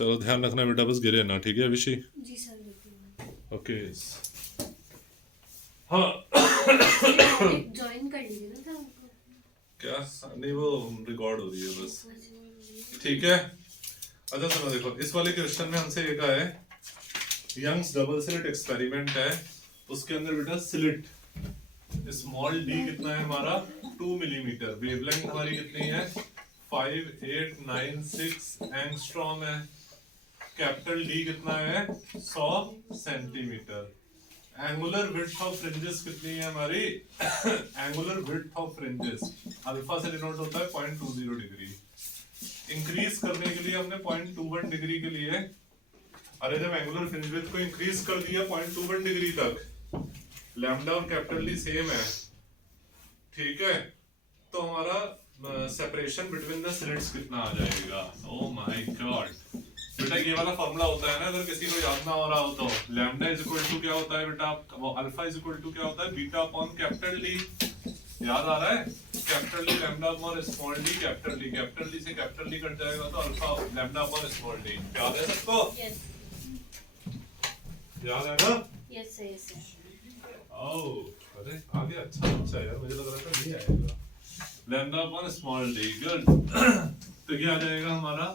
चलो ध्यान रखना बेटा, बस गिरे ना, ठीक है अभिषी? जी सर। ओके। हाँ। ज्वाइन कर लीजिए ना था आपको। क्या? नहीं, वो रिकॉर्ड हो रही है बस, ठीक है। अच्छा सुनो, देखो इस वाले क्वेश्चन में हमसे ये कहा है, यंग्स डबल स्लिट एक्सपेरिमेंट है, उसके अंदर बेटा स्लिट स्मॉल डी कितना है हमारा 2 मिलीमीटर, वेवलेंथ हमारी कितनी है 5896 एंगस्ट्रॉम है, कैपिटल डी कितना है 100 centimetre, angular width of fringes कितनी है हमारी angular width of fringes alpha से डिनोट होता है 0.20 डिग्री, इंक्रीज करने के लिए हमने 0.21 डिग्री के लिए, अरे जब एंगुलर फ्रिंज विड्थ को इंक्रीज कर दिया 0.21 डिग्री तक, लैम्डा और कैपिटल डी सेम है, ठीक है, तो हमारा सेपरेशन बिटवीन द स्लिट्स कितना आ जाएगा? ओह माय गॉड बेटा, ये वाला फॉर्मूला होता है ना, अगर किसी को याद ना हो रहा हो तो, लैम्डा इज इक्वल टू क्या होता है बेटा, वो अल्फा इज इक्वल टू क्या होता है बीटा अपॉन कैपिटल डी, याद आ रहा है? Capital D lambda upon small D, capital D से कैपिटल डी कट जाएगा तो alpha lambda upon small D, याद है सबको? यस याद है ना? Yes sir. ओह अरे आ गया, अच्छा यार, मुझे लग रहा था नहीं आएगा। Lambda upon small D, good. तो क्या आ जाएगा हमारा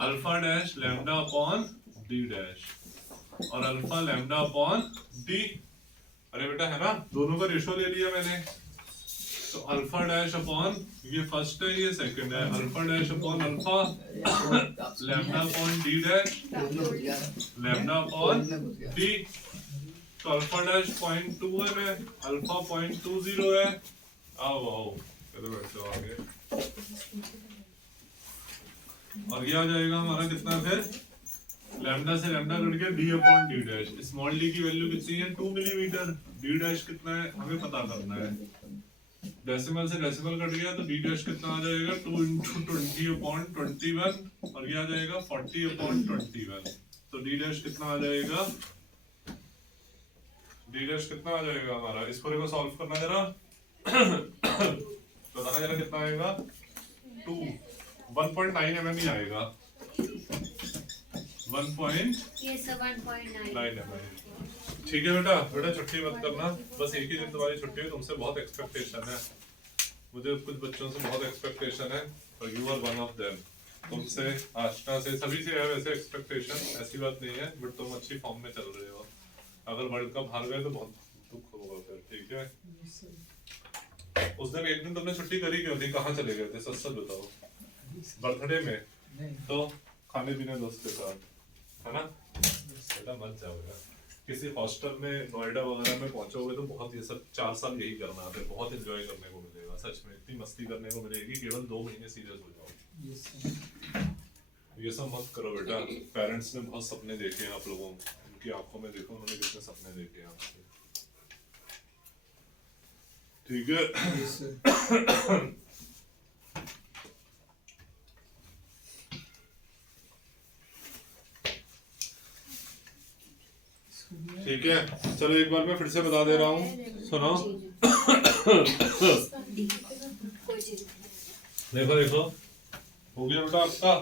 alpha dash lambda upon D dash और अल्फा लैम्डा अपॉन डी, अरे बेटा है ना, दोनों का रेशो ले लिया मैंने, तो अल्फा डैश अपॉन ये फर्स्ट है ये सेकंड है, alpha dash upon alpha lambda upon D dash lambda upon D, तो अल्फा डैश 0.2 है, मैं अल्फा 0.20 है, आओ आओ चलो बैठो आगे, और ये आ जाएगा हमारा कितना फिर, लैम्डा से लैम्डा कट गया D upon D dash, small D की वैल्यू कितनी है 2 मिलीमीटर, डी डैश कितना है हमें पता करना है, डेसिमल से डेसिमल कट गया तो डी डैश कितना आ जाएगा 2 × 20/21 और ये आ जाएगा 40/21, तो डी डैश कितना आ जाएगा, डी डैश कितना आ जाएगा हमारा, इस पूरे को सॉल्व करना जरा बताना जरा कितना आएगा 1.9 mm ही आएगा, 1.9 mm, ठीक है बेटा। बेटा छुट्टी मत करना, बस एक ही दिन तुम्हारी छुट्टी है, तुमसे बहुत एक्सपेक्टेशन है, मुझे कुछ बच्चों से बहुत एक्सपेक्टेशन है और you are one of them, तुमसे आशना से सभी से है वैसे एक्सपेक्टेशन, ऐसी बात नहीं है, बट तुम अच्छी फॉर्म में चल रहे हो, अगर वर्ल्ड कप हार गए तो बहुत दुख होगा फिर, ठीक है। उस दिन एक दिन तुमने छुट्टी करी क्यों थी, कहाँ चले गए थे सच सच बताओ? बर्थडे में? तो खाने पीने दोस्त के साथ, है ना बेटा, मत जाओ यार, किसी हॉस्टल में नोएडा वगैरह में पहुंचोगे तो बहुत ये सब 4 साल यही करना है, बहुत एंजॉय करने को मिलेगा, सच में इतनी मस्ती करने को मिलेगी, केवल 2 महीने सीरियस हो जाओ। ये सब मत करो बेटा, पेरेंट्स ने बहुत सपने देखे हैं आप लोगों, उनकी आंखों में देखो उन्होंने कितने सपने देखे हैं आपसे, ठीक है। ठीक है, चलो एक बार मैं फिर से बता दे रहा हूँ, सुनो देखो देखो, हो गया बेटा आपका,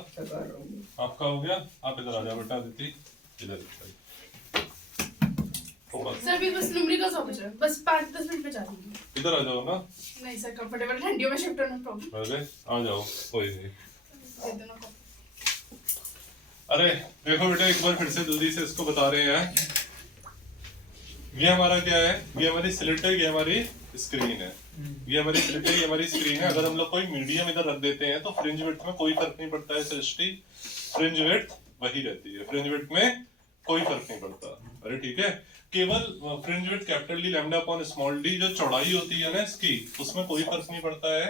आपका हो गया, आप इधर आ जाओ बेटा, अदिति इधर सर भी बस न्यूमेरिकल्स हो गया, बस 5-10 मिनट में जा दूंगी, इधर आ जाओ ना। नहीं सर कंफर्टेबल, ठंडियों में शिफ्ट होना प्रॉब्लम, अरे आ जाओ कोई नहीं, दे देना को। अरे देखो बेटा एक बार फिर से जल्दी से इसको बता रहे हैं, ये हमारा क्या है, ये हमारी स्लिट है, ये हमारी स्क्रीन है, ये हमारी स्लिट है, ये हमारी स्क्रीन है, अगर हम लोग कोई मीडियम इधर रख देते हैं तो फ्रिंज विड्थ में कोई फर्क नहीं पड़ता है सृष्टि, फ्रिंज विड्थ वही रहती है, फ्रिंज विड्थ में कोई फर्क नहीं पड़ता, अरे ठीक है, केवल fringe width capital D lambda upon small D, जो चौड़ाई होती है ना इसकी, उसमें कोई फर्क नहीं पड़ता है,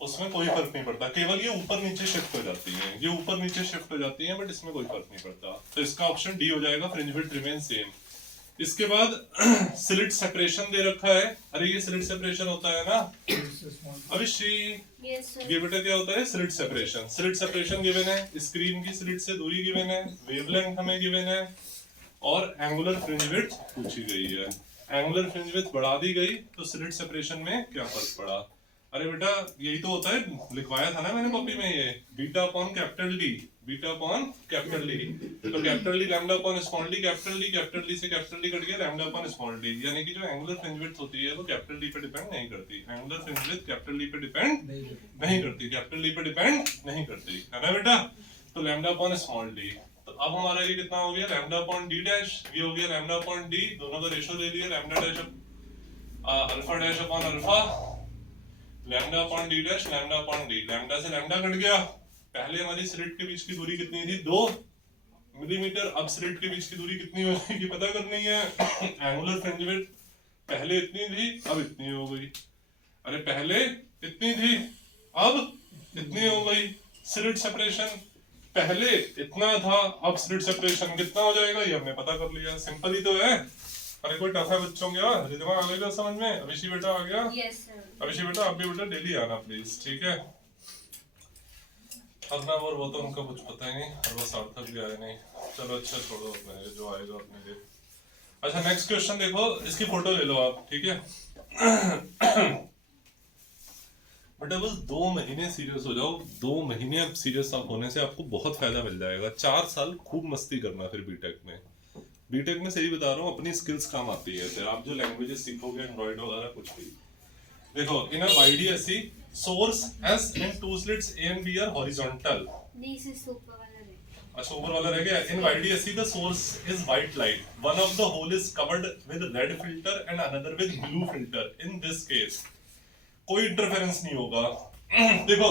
उसमें कोई फर्क नहीं पड़ता, केवल ये ऊपर नीचे शिफ्ट हो जाती है, ये ऊपर नीचे शिफ्ट हो जाती है, बट इसमें कोई फर्क नहीं पड़ता, तो इसका ऑप्शन डी हो जाएगा, फ्रिंज विड्थ रिमेन सेम। इसके बाद स्लिट सेपरेशन दे रखा है, अरे ये स्लिट सेपरेशन होता है ना अभिश्री, ये बेटा क्या होता है slit separation, slit separation given है, स्क्रीन की स्लिट से दूरी गिवन है, वेवलेंथ हमें गिवन है, और एंगुलर फ्रिंज विड्थ पूछी गई है, एंगुलर फ्रिंज विड्थ बढ़ा दी गई तो स्लिट सेपरेशन में क्या फर्क पड़ा, अरे बेटा यही तो होता है, लिखवाया था ना मैंने कॉपी में, ये beta upon capital D, beta upon capital D. तो capital D lambda upon small D, capital D से कैपिटल डी कट गया लैम्डा अपॉन स्मॉल डी। यानी कि जो एंगुलर फ्रिंज विड्थ होती है वो कैपिटल डी पे डिपेंड नहीं करती, angular fringe width capital D पे डिपेंड नहीं करती, कैपिटल डी पे डिपेंड नहीं करती, है ना बेटा। तो लैम्डा अपॉन स्मॉल डी, तो अब हमारा ये कितना हो गया, लैम्डा अपॉन डी डैश, ये हो गया लैम्डा अपॉन डी, दोनों का रेशियो ले लिया, lambda dash alpha dash upon alpha, lambda upon D dash, lambda upon D, lambda से लैम्डा कट गया। पहले हमारी स्लिट के बीच की दूरी कितनी थी, 2 मिलीमीटर, अब स्लिट के बीच की दूरी कितनी हो जाएगी पता करनी है। एंगुलर फ्रिंज विड्थ पहले इतनी थी, अब इतनी हो गई। अरे पहले इतनी थी, अब इतनी हो गई। स्लिट सेपरेशन पहले इतना था, अब स्लिट सेपरेशन कितना हो जाएगा, ये हमने पता कर लिया, सिंपल ही तो है। अरे कोई टफ है बच्चों क्या, रिदमा आ गया समझ में, अभिषी बेटा आ गया। Yes sir. अभिषेक बेटा आप भी बेटा डेली आना प्लीज, ठीक है। अदनाव और वो तो उनका कुछ पता ही नहीं, और वो सार्थक भी आए नहीं। चलो अच्छा छोड़ो, अपने जो आएगा अपने लिए। अच्छा नेक्स्ट क्वेश्चन देखो, इसकी फोटो ले लो आप, ठीक है। बेटा बस 2 महीने सीरियस हो जाओ, 2 महीने अब सीरियस आप होने से आपको बहुत फायदा मिल जाएगा। 4 साल खूब मस्ती करना फिर बीटेक में। बीटेक में सही बता रहा हूँ, अपनी स्किल्स काम आती है फिर आप जो लैंग्वेजेस सीखोगे, एंड्रॉइड वगैरह कुछ भी। देखो इन अ YDSE source S and 2 slits A and B are horizontal. नहीं इसे ऊपर वाला है। अच्छा ऊपर वाला रह गया। In YDSE the source is white light. One of the hole is covered with red filter and another with blue filter. In this case कोई इंटरफेरेंस नहीं होगा। देखो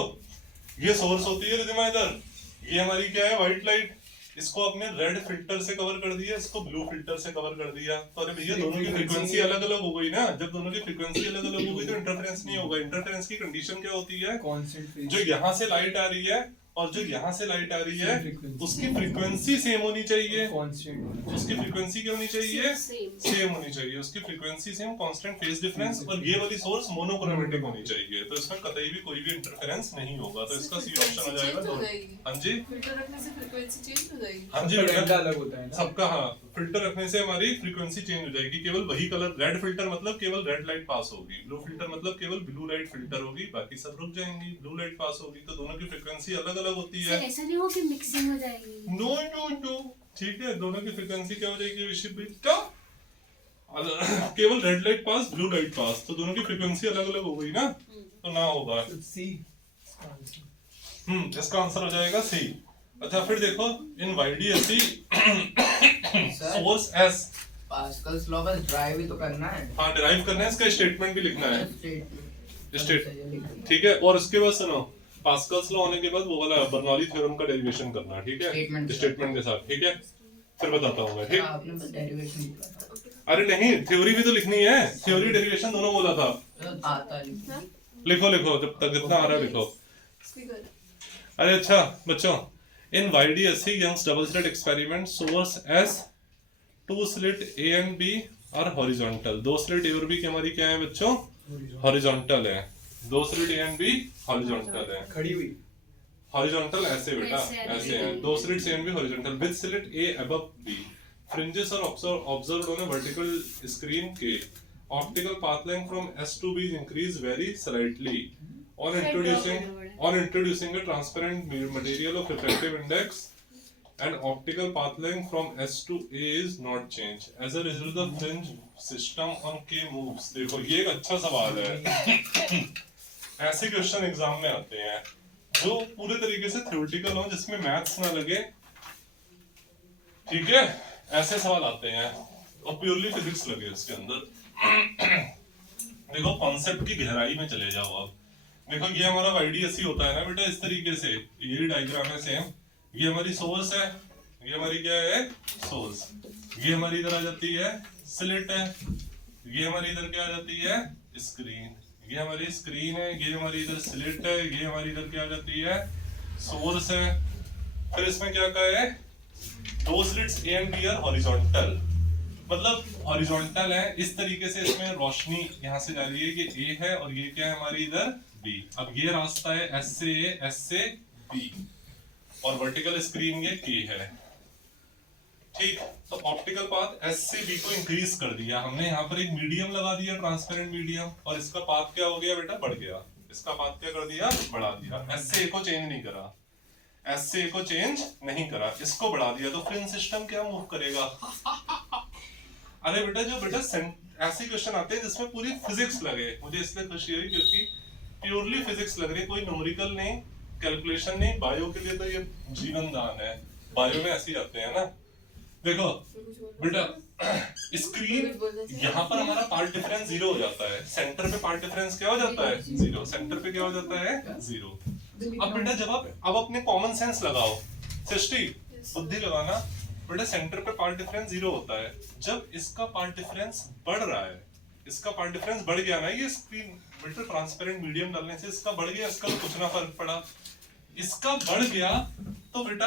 ये सोर्स होती है रिदिमा, इधर ये हमारी क्या है व्हाइट लाइट, इसको अपने रेड फिल्टर से कवर कर दिया, इसको ब्लू फिल्टर से कवर कर दिया। तो अरे भैया दोनों की फ्रीक्वेंसी अलग अलग हो गई ना, जब दोनों की फ्रीक्वेंसी अलग अलग हो गई तो इंटरफेरेंस नहीं होगा। इंटरफेरेंस की कंडीशन क्या होती है, जो यहाँ से लाइट आ रही है और जो यहाँ से लाइट आ रही है उसकी फ्रीक्वेंसी सेम होनी चाहिए। उसकी फ्रीक्वेंसी क्या होनी चाहिए, सेम होनी चाहिए। उसकी frequency same, constant phase difference, और ये वाली सोर्स मोनोक्रोमेटिक होनी चाहिए। तो इसमें कतई भी कोई भी इंटरफेरेंस नहीं होगा। तो इसका सी ऑप्शन हो जाएगा। हाँ जी फिल्टर रखने से फ्रीक्वेंसी चेंज हो जाएगी। हाँ जी बेटा अलग होता है सबका। हाँ फिल्टर रखने से हमारी फ्रीक्वेंसी चेंज हो जाएगी। केवल वही कलर, रेड फिल्टर मतलब केवल रेड लाइट पास होगी, ब्लू फिल्टर मतलब केवल ब्लू लाइट फिल्टर होगी, बाकी सब रुक जाएंगी, ब्लू लाइट पास होगी। तो दोनों की फ्रीक्वेंसी अलग अलग होती है। ऐसा नहीं हो कि मिक्सिंग हो जाएगी। नो नो नो ठीक है, दोनों की फ्रीक्वेंसी क्या हो जाएगी विशिप बेटा, केवल red light pass blue light pass, तो दोनों की फ्रीक्वेंसी अलग अलग हो गई ना, तो ना होगा। इसका आंसर हो जाएगा सी। अच्छा फिर देखो in YDSE source S, Pascal's law बस ड्राइव ही तो करना है। हाँ डिराइव करना है, इसका स्टेटमेंट भी लिखना है। स्टेटमेंट ठीक है, और उसके बाद सुनो पास्कल्स लॉ होने के बाद वो वाला बर्नौली थ्योरम का डेरिवेशन करना, ठीक है, स्टेटमेंट के साथ, ठीक है। फिर बताता हूँ मैं, ठीक। आपने बस डेरिवेशन लिखा अरे नहीं थ्योरी भी तो लिखनी है, थ्योरी डेरिवेशन दोनों बोला था। था, आता लिखना। लिखो लिखो जब तक जितना आ रहा है लिखो। अरे अच्छा बच्चों, इन YDSE Young's double slit experiment source S, 2 slit A and B are horizontal. 2 slit A और B की हमारी क्या है बच्चों, हॉरिजॉन्टल है। 2 slit A and B horizontal है, खड़ी हुई हॉरिजॉन्टल ऐसे बेटा, ऐसे है। 2 slit A and B horizontal with slit A above B. Fringes are observed on a vertical screen K. Optical path length from S to B is increased very slightly. On introducing a transparent material of refractive index and optical path length from S to A is not changed. As a result, the fringe system on K moves. देखो ये एक अच्छा सवाल है। ऐसे question exam में आते हैं जो पूरे तरीके से थ्योरेटिकल हो, जिसमें मैथ्स ना लगे, ठीक है, ऐसे सवाल आते हैं और प्योरली फिजिक्स लगे उसके अंदर। देखो कॉन्सेप्ट की गहराई में चले जाओ आप। देखो ये हमारा YDSE होता है ना बेटा, इस तरीके से ये डायग्राम है सेम। ये हमारी सोर्स है, ये हमारी क्या है सोर्स, ये हमारी इधर आ जाती है स्लिट है, ये हमारी इधर क्या आ जाती है स्क्रीन, ये हमारी स्क्रीन है, ये हमारी इधर स्लिट है, ये हमारी इधर क्या आ जाती है सोर्स है। फिर इसमें क्या कहा है, 2 slits A and B are horizontal, मतलब हॉरिजॉन्टल है। इस तरीके से इसमें रोशनी यहाँ से जा रही है, ये A है और ये क्या है हमारी इधर B। अब ये रास्ता है S से A, S से B, और वर्टिकल स्क्रीन ये K है, ठीक। तो ऑप्टिकल पाथ S से B को इंक्रीज कर दिया हमने, यहाँ पर एक मीडियम लगा दिया, ट्रांसपेरेंट मीडियम, और इसका पाथ क्या हो गया बेटा बढ़ गया। इसका पाथ क्या कर दिया, बढ़ा दिया। एस से ए को चेंज नहीं करा, एस से ए को चेंज नहीं करा, इसको बढ़ा दिया, तो फ्रिंज सिस्टम क्या मूव करेगा? अरे बेटा जो बेटा ऐसे क्वेश्चन आते हैं जिसमें पूरी फिजिक्स लगे, मुझे इसलिए खुशी हुई क्योंकि प्योरली फिजिक्स लग रही है, कोई न्यूमेरिकल नहीं, कैलकुलेशन नहीं। बायो के लिए तो ये जीवन दान है, बायो में ऐसे ही आते हैं ना। देखो बेटा स्क्रीन यहाँ पर हमारा पार्ट डिफरेंस जीरो हो जाता है, सेंटर पे पार्ट डिफरेंस क्या हो जाता है, जीरो, सेंटर पे क्या हो जाता है, जीरो। अब बेटा जब आप अब अपने कॉमन सेंस लगाओ, सृष्टि बुद्धि लगाना, बेटा सेंटर पे पार्ट डिफरेंस जीरो होता है, जब इसका पार्ट डिफरेंस बढ़ रहा है, इसका पार्ट डिफरेंस बढ़ गया ना, ये स्क्रीन बेटा ट्रांसपेरेंट मीडियम डालने से इसका बढ़ गया, इसका तो कुछ ना फर्क पड़ा, इसका बढ़ गया तो बेटा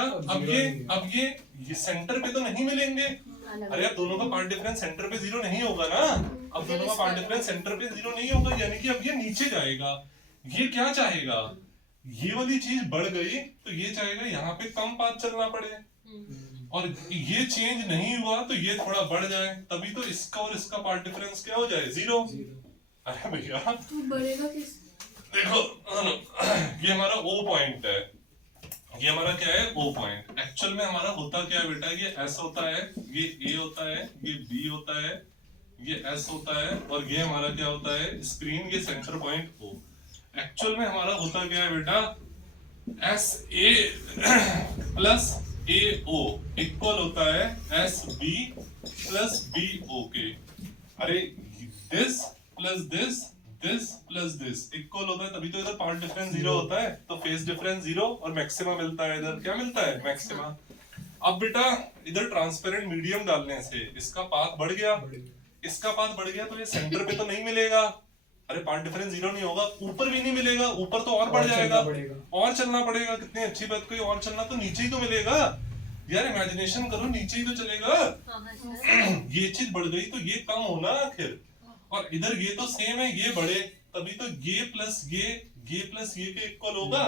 अब ये सेंटर पे तो नहीं मिलेंगे। अरे अब दोनों का पार्ट डिफरेंस सेंटर पे जीरो नहीं होगा ना, अब दोनों का पार्ट डिफरेंस सेंटर पे जीरो नहीं होगा, यानी कि अब ये नीचे जाएगा। ये क्या चाहेगा, ये वाली चीज बढ़ गई तो ये चाहेगा यहाँ पे कम पाथ चलना पड़े, और ये चेंज नहीं हुआ तो ये थोड़ा बढ़ जाए, तभी तो इसका और इसका पार्ट डिफरेंस क्या हो जाए, जीरो। अरे भैया तो बढ़ेगा किस? देखो ये हमारा O पॉइंट है, ये हमारा क्या है, O पॉइंट। एक्चुअल में हमारा होता क्या है बेटा, ये S होता है, ये A होता है, ये B होता है, ये S होता है, और ये हमारा क्या होता है, स्क्रीन, ये सेंटर पॉइंट O। एक्चुअल में हमारा होता क्या है बेटा, SA प्लस AO इक्वल होता है SB प्लस BO के। अरे this plus this plus this equal होता है, तभी तो इधर पार्ट डिफरेंस जीरो होता है, तो फेज डिफरेंस जीरो और मैक्सिमा मिलता है, इधर क्या मिलता है, मैक्सिमा। अब बेटा इधर ट्रांसपेरेंट मीडियम डालने से इसका पाथ बढ़ गया, इसका पाथ बढ़ गया तो ये सेंटर पे तो नहीं मिलेगा, अरे पार्ट डिफरेंस जीरो नहीं होगा, ऊपर भी नहीं मिलेगा, ऊपर तो और बढ़ जाएगा, और चलना पड़ेगा। कितनी अच्छी बात, कोई और चलना तो नीचे ही तो मिलेगा यार, इमेजिनेशन करो, नीचे ही तो चलेगा। ये चीज बढ़ गई तो ये कम होना आखिर, और इधर ये तो सेम है, ये बढ़े, तभी तो ये प्लस ये प्लस ये के इक्वल होगा।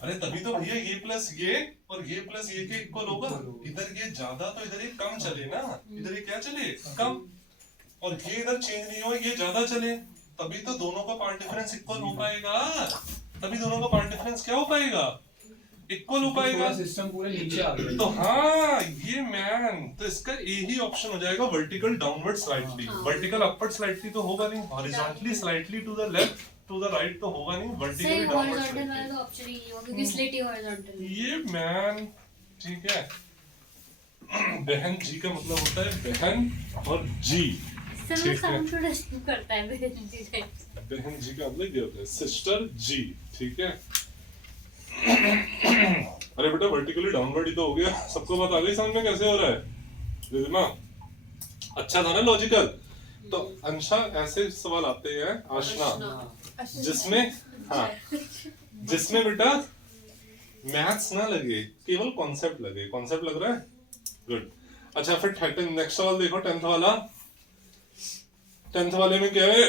अरे तभी तो भैया ये प्लस ये और ये प्लस ये के इक्वल होगा। इधर ये ज्यादा तो इधर ये कम चले ना, इधर ये क्या चले, कम, और ये इधर चेंज नहीं हो, ये ज्यादा चले, तभी तो दोनों का पार्ट डिफरेंस इक्वल हो पाएगा, तभी दोनों का पार्ट डिफरेंस क्या हो पाएगा, इक्वल हो पाएगा। सिस्टम पूरे नीचे आ गया तो हाँ ये मैन, तो इसका यही ऑप्शन हो जाएगा, vertical downward slightly, vertical upward slightly तो होगा नहीं, horizontally slightly to the left to the right तो होगा नहीं, वर्टिकली डाउनवर्ड हॉरिजॉन्टल वाला तो ऑप्शन ही नहीं होगा क्योंकि स्लिट ही हॉरिजॉन्टल है। ये मैन ठीक है। बहन जी का मतलब होता है बहन और जी, सर वो ठीक है। साउंड थोड़ा स्लो करता है बहन जी टाइप से। बहन जी का मतलब ये होता है सिस्टर जी, ठीक है। अरे बेटा वर्टिकली डाउनवर्ड ही तो हो गया, सबको बात आ गई समझ में कैसे हो रहा है, रिद्धिमा अच्छा था ना लॉजिकल। तो अंशा ऐसे सवाल आते हैं आशना, जिसमें हाँ जिसमें बेटा मैथ्स ना लगे, केवल कॉन्सेप्ट लगे, कॉन्सेप्ट लग रहा है, गुड। अच्छा फिर नेक्स्ट सवाल देखो, 10th वाला। 10th वाले में क्या है,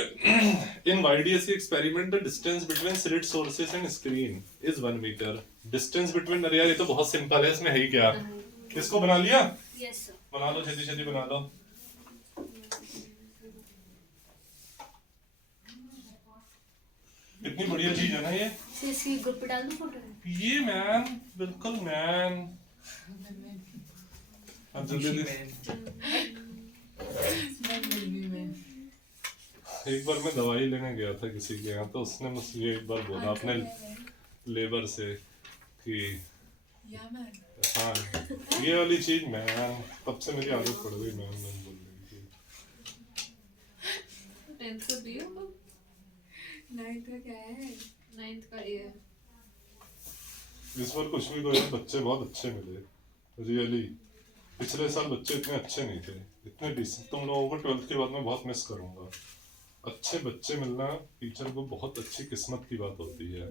in YDSC experiment the distance between slit sources and screen is 1 metre. Distance between, अरे यार ये तो बहुत सिंपल है, इसमें है ही क्या, इसको बना लिया, यस सर। बना लो छेती छेती बना लो। इतनी बढ़िया चीज है ना ये, इसकी ग्रुप पे डाल दो फोटो। ये मैन बिल्कुल मैन। अब जल्दी एक बार मैं दवाई लेने गया था किसी के यहाँ, तो उसने मुझे एक बार बोला अपने लेबर से कि हाँ ये वाली चीज मैन, तब से मेरी आदत पड़ गई मैन बोलने की। 10th का बी होगा, 9th का क्या है, 9th का ए है। इस बार कुछ भी कोई बच्चे बहुत अच्छे मिले रियली, पिछले साल बच्चे इतने अच्छे नहीं थे, इतने डिसेंट। तुम लोगों को 12th के बाद मैं बहुत मिस करूंगा, अच्छे बच्चे मिलना टीचर को बहुत अच्छी किस्मत की बात होती है।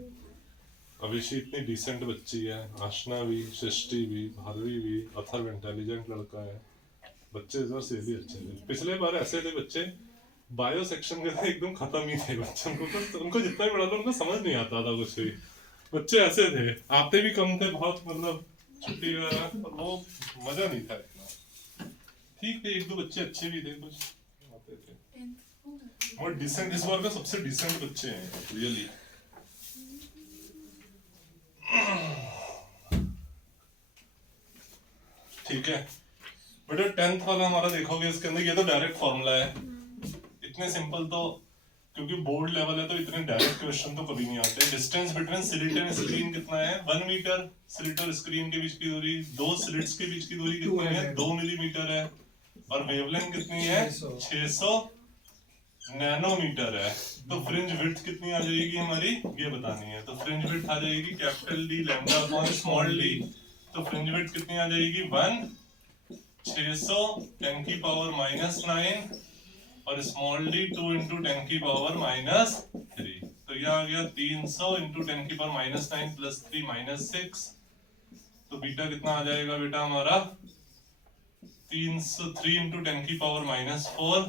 अभिषेक इतनी डिसेंट बच्ची है, आशना भी, सृष्टि भी, भार्वी भी, अथर्व इंटेलिजेंट लड़का है, बच्चे इस बार से भी अच्छे थे। पिछले बार ऐसे थे बच्चे, बायो सेक्शन के थे एकदम खत्म ही थे बच्चे, उनको जितना भी पढ़ा था उनको समझ नहीं आता था कुछ भी, बच्चे ऐसे थे, आते भी कम थे बहुत, मतलब छुट्टी वगैरह, वो मजा नहीं था इतना। ठीक थे, एक दो बच्चे अच्छे भी थे, कुछ आते थे, और डिसेंट, इस बार का सबसे डिसेंट बच्चे हैं रियली। ठीक है बेटा, 10th वाला हमारा देखोगे इसके अंदर, ये तो डायरेक्ट फॉर्मूला है, इतने सिंपल तो, क्योंकि बोर्ड लेवल है तो इतने डायरेक्ट क्वेश्चन तो कभी नहीं आते। Distance between slit and screen कितना है? 1 मीटर। स्लिट और स्क्रीन के बीच की दूरी, दो स्लिट्स के बीच की दूरी कितनी है? 2 मिलीमीटर है। और वेवलेंथ कितनी है? 600 नैनोमीटर है। तो फ्रिंज विड्थ कितनी आ जाएगी हमारी, ये बतानी है। तो फ्रिंज विड्थ आ जाएगी capital D lambda upon small d. तो फ्रिंज विड्थ कितनी आ जाएगी? 1 600 10 की पावर -9 और स्मॉल डी 2 इंटू 10 की पावर -3। तो यह आ गया 300 इंटू 10 की पावर -9 प्लस 3 -6। तो बीटा कितना आ जाएगा बेटा हमारा? 303 इंटू 10 की पावर -4,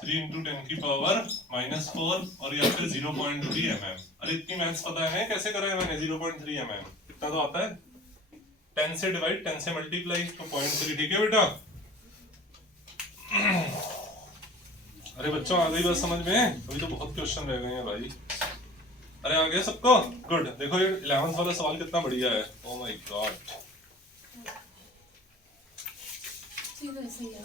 3 इंटू 10 की पावर -4 और यहाँ पे 0.3 mm। अरे इतनी मैथ्स पता है कैसे करा है मैंने? 0.3 mm इतना तो आता है। 10 से डिवाइड, 10 से मल्टीप्लाई, तो 0.3। ठीक है बेटा? अरे बच्चों आ गई बात समझ में? अभी तो बहुत क्वेश्चन रह गए हैं भाई। अरे आ गया सबको? गुड। देखो ये 11th वाला सवाल कितना बढ़िया है। Oh my God. ऐसे ही है।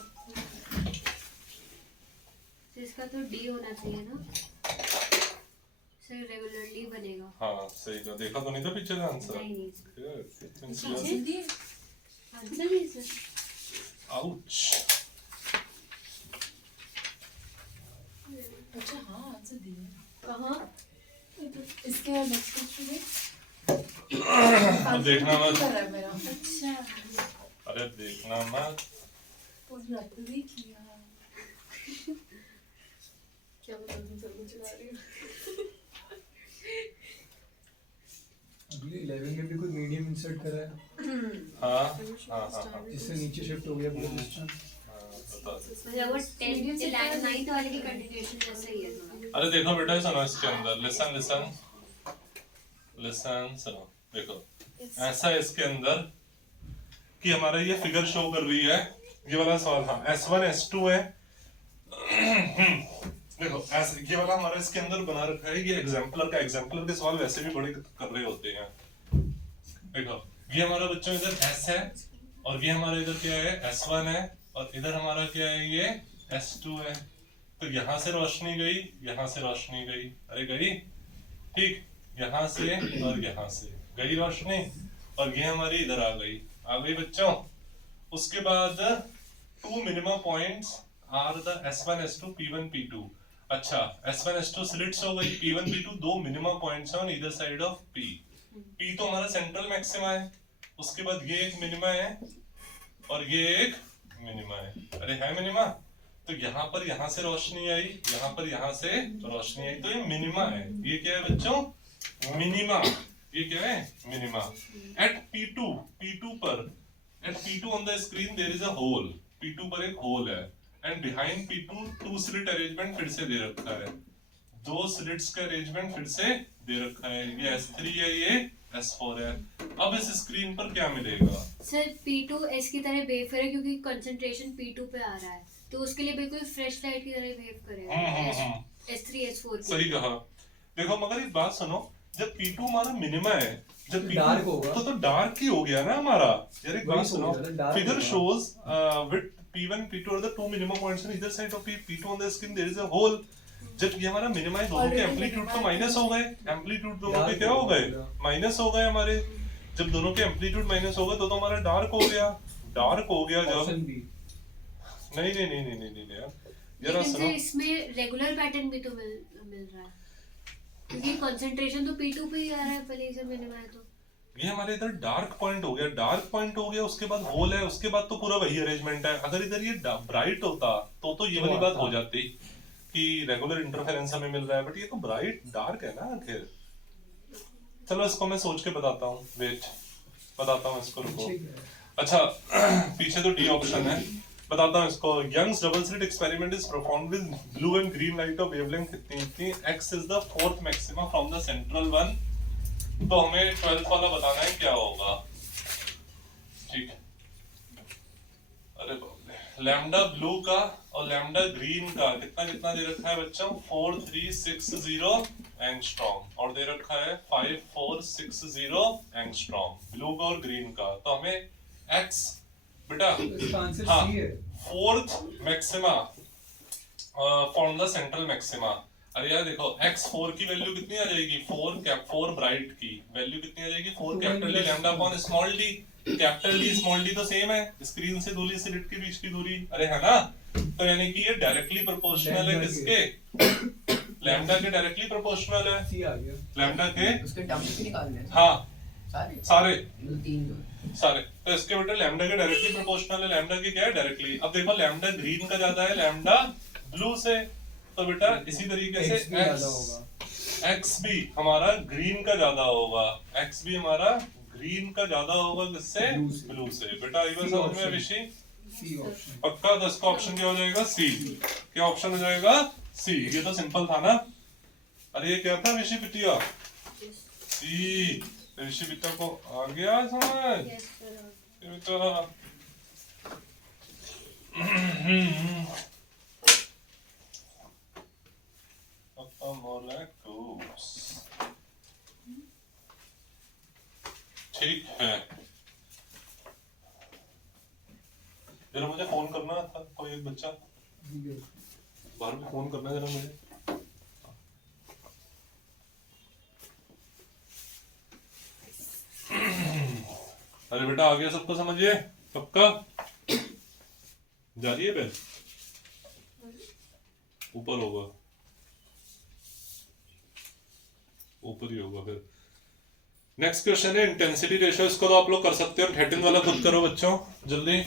तो इसका तो डी होना चाहिए ना, सिर्फ रेगुलरली बनेगा। हाँ सही कहा, देखा तो नहीं था पीछे का आंसर। नहीं दी आंसर नहीं सर। आउच। अच्छा हाँ आंसर दिए। कहाँ? इसके बाद नेक्स्ट क्वेश्चन अब देखना मत। कर रहा है मेरा। अच्छा अरे देखना मत। पोस्ट रखते ही किया। क्या बताऊँ, तुम सब कुछ चला रही हो। अगली 11 में भी कोई मीडियम इंसर्ट करा है। हाँ हाँ हाँ जिससे नीचे शिफ्ट हो गया पूरा सिस्टम। बता दे। मतलब वो 10th 9th वाले की कंटिन्यूएशन जैसा ही है थोड़ा। अरे देखो बेटा, सुनो इसके अंदर, लिसन लिसन लिसन, सुनो देखो। ऐसा है इसके अंदर कि हमारा ये फिगर शो कर रही है, ये वाला सवाल। हाँ S1 S2 है। देखो ये वाला हमारा इसके अंदर बना रखा है। ये एग्जाम्पलर के सवाल वैसे भी बड़े कर रहे होते हैं। देखो ये हमारा बच्चों इधर S है और ये हमारा इधर क्या है? S1 है और इधर हमारा क्या है? ये S2 है। तो यहाँ से रोशनी गई, यहाँ से रोशनी गई। अरे गई, ठीक, यहाँ से और यहाँ से गई रोशनी, और ये हमारी इधर आ गई बच्चों। उसके बाद 2 minimum points are the S1 S2 P1 P2। अच्छा S1 S2 स्लिट्स हो गई, P1 P2 दो मिनिमम पॉइंट्स हैं on either side of P। P तो हमारा सेंट्रल मैक्सिमा है। उसके बाद ये एक मिनिमा है और ये एक मिनिमा है। अरे है मिनिमा, तो यहाँ पर यहाँ से रोशनी आई, यहाँ पर यहाँ से रोशनी आई, तो ये मिनिमा है। ये क्या है बच्चों? मिनिमा। ये क्या है? मिनिमा। एट P2 पर, at P2 on the screen there is a hole. P2 पर एक होल है and behind P2 2 slit arrangement फिर से दे रखा है। 2 स्लिट्स का अरेंजमेंट फिर से दे रखा है। ये S3 है, ये S4 है। अब इस स्क्रीन पर क्या मिलेगा? सर P2 S की तरह बिहेव करे क्योंकि कंसंट्रेशन P2 पे आ रहा है, तो उसके लिए बिल्कुल फ्रेश लाइट की तरह बिहेव करेगा। S3 S4 सही कहा। देखो मगर एक बात सुनो, जब P2 हमारा मिनिमा है, जब P2 डार्क होगा तो डार्क ही हो गया ना हमारा। यार एक बात वही सुनो, तो dark फिगर होगा। Shows with P1 P2 are the two minimum points on either side of P2 on the screen there is a hole। जब ये हमारा मिनिमा है, दोनों के एम्पलीट्यूड तो माइनस हो गए। एम्पलीट्यूड दोनों के क्या हो गए? माइनस हो गए हमारे। जब दोनों के एम्पलीट्यूड माइनस हो गए तो हमारा डार्क हो गया। डार्क हो गया जब ऑप्शन बी। नहीं नहीं नहीं नहीं नहीं यार, जरा लेकिन सुनो। सर इसमें रेगुलर पैटर्न भी तो मिल रहा है क्योंकि कंसंट्रेशन तो P2 पे ही आ रहा है, पहले से मिनिमा है तो। ये हमारे इधर डार्क पॉइंट हो गया, डार्क पॉइंट हो गया, उसके बाद होल है, उसके बाद तो पूरा वही अरेंजमेंट है। अगर इधर ये ब्राइट होता तो ये वाली बात हो जाती कि रेगुलर इंटरफेरेंस हमें मिल रहा है, बट ये तो ब्राइट डार्क है ना आखिर। चलो इसको मैं सोच के बताता हूँ, वेट बताता हूँ इसको, रुको। अच्छा पीछे तो डी ऑप्शन है, बताता हूँ इसको। Young's double slit experiment is performed with blue and green light of wavelength कितनी, x is the fourth maxima from the central one. तो हमें 12th वाला बताना है क्या होगा, ठीक है। अरे बाप रे, लैम्डा ब्लू का और लैम्डा ग्रीन का कितना कितना दे रखा है बच्चों? 4 3 6 0 एंगस्ट्रॉम और दे रखा है 5460 एंगस्ट्रॉम ब्लू का और ग्रीन का। तो हमें x बेटा इसका आंसर हाँ सी है। Fourth maxima form the central maxima. अरे यार देखो x4 की वैल्यू कितनी आ जाएगी, 4 ब्राइट की वैल्यू कितनी आ जाएगी, 4 capital D lambda upon small D. Capital D small d तो सेम है, स्क्रीन से दूरी स्लिट के बीच की दूरी, अरे है ना। तो यानी कि ये डायरेक्टली प्रोपोर्शनल है किसके, लैम्डा के डायरेक्टली प्रोपोर्शनल है, सी आ गया। लैम्डा के उसके टर्म्स भी निकालने हैं हाँ सारे सारे तीन जो सारे। तो इसके बेटा लैम्डा के डायरेक्टली प्रोपोर्शनल है, लैम्डा के क्या है डायरेक्टली। अब देखो लैम्डा ग्रीन का ज्यादा है लैम्डा ब्लू से, तो बेटा इसी तरीके से X भी ज्यादा होगा। एक्स भी हमारा ग्रीन का ज्यादा होगा, एक्स भी हमारा ग्रीन का ज्यादा होगा किससे, Blue से। ब्लू से। बेटा ये C समझ में option। विषय सी ऑप्शन। पक्का। तो इसका ऑप्शन क्या हो जाएगा, सी। क्या ऑप्शन हो जाएगा, सी। ये तो सिंपल था ना। अरे ये क्या था विषय पिटिया, सी। ऋषि पिता को आ गया समझ। Yes, sir. ये बेटा ठीक है। जरा मुझे फोन करना था, कोई एक बच्चा बाहर में फोन करना जरा मुझे। अरे बेटा आ गया सबको समझिए पक्का। जा रही है बेल, ऊपर होगा, ऊपर ही होगा फिर। नेक्स्ट क्वेश्चन है इंटेंसिटी रेशियो। इसको तो आप लोग कर सकते हो, 13 वाला खुद करो बच्चों जल्दी।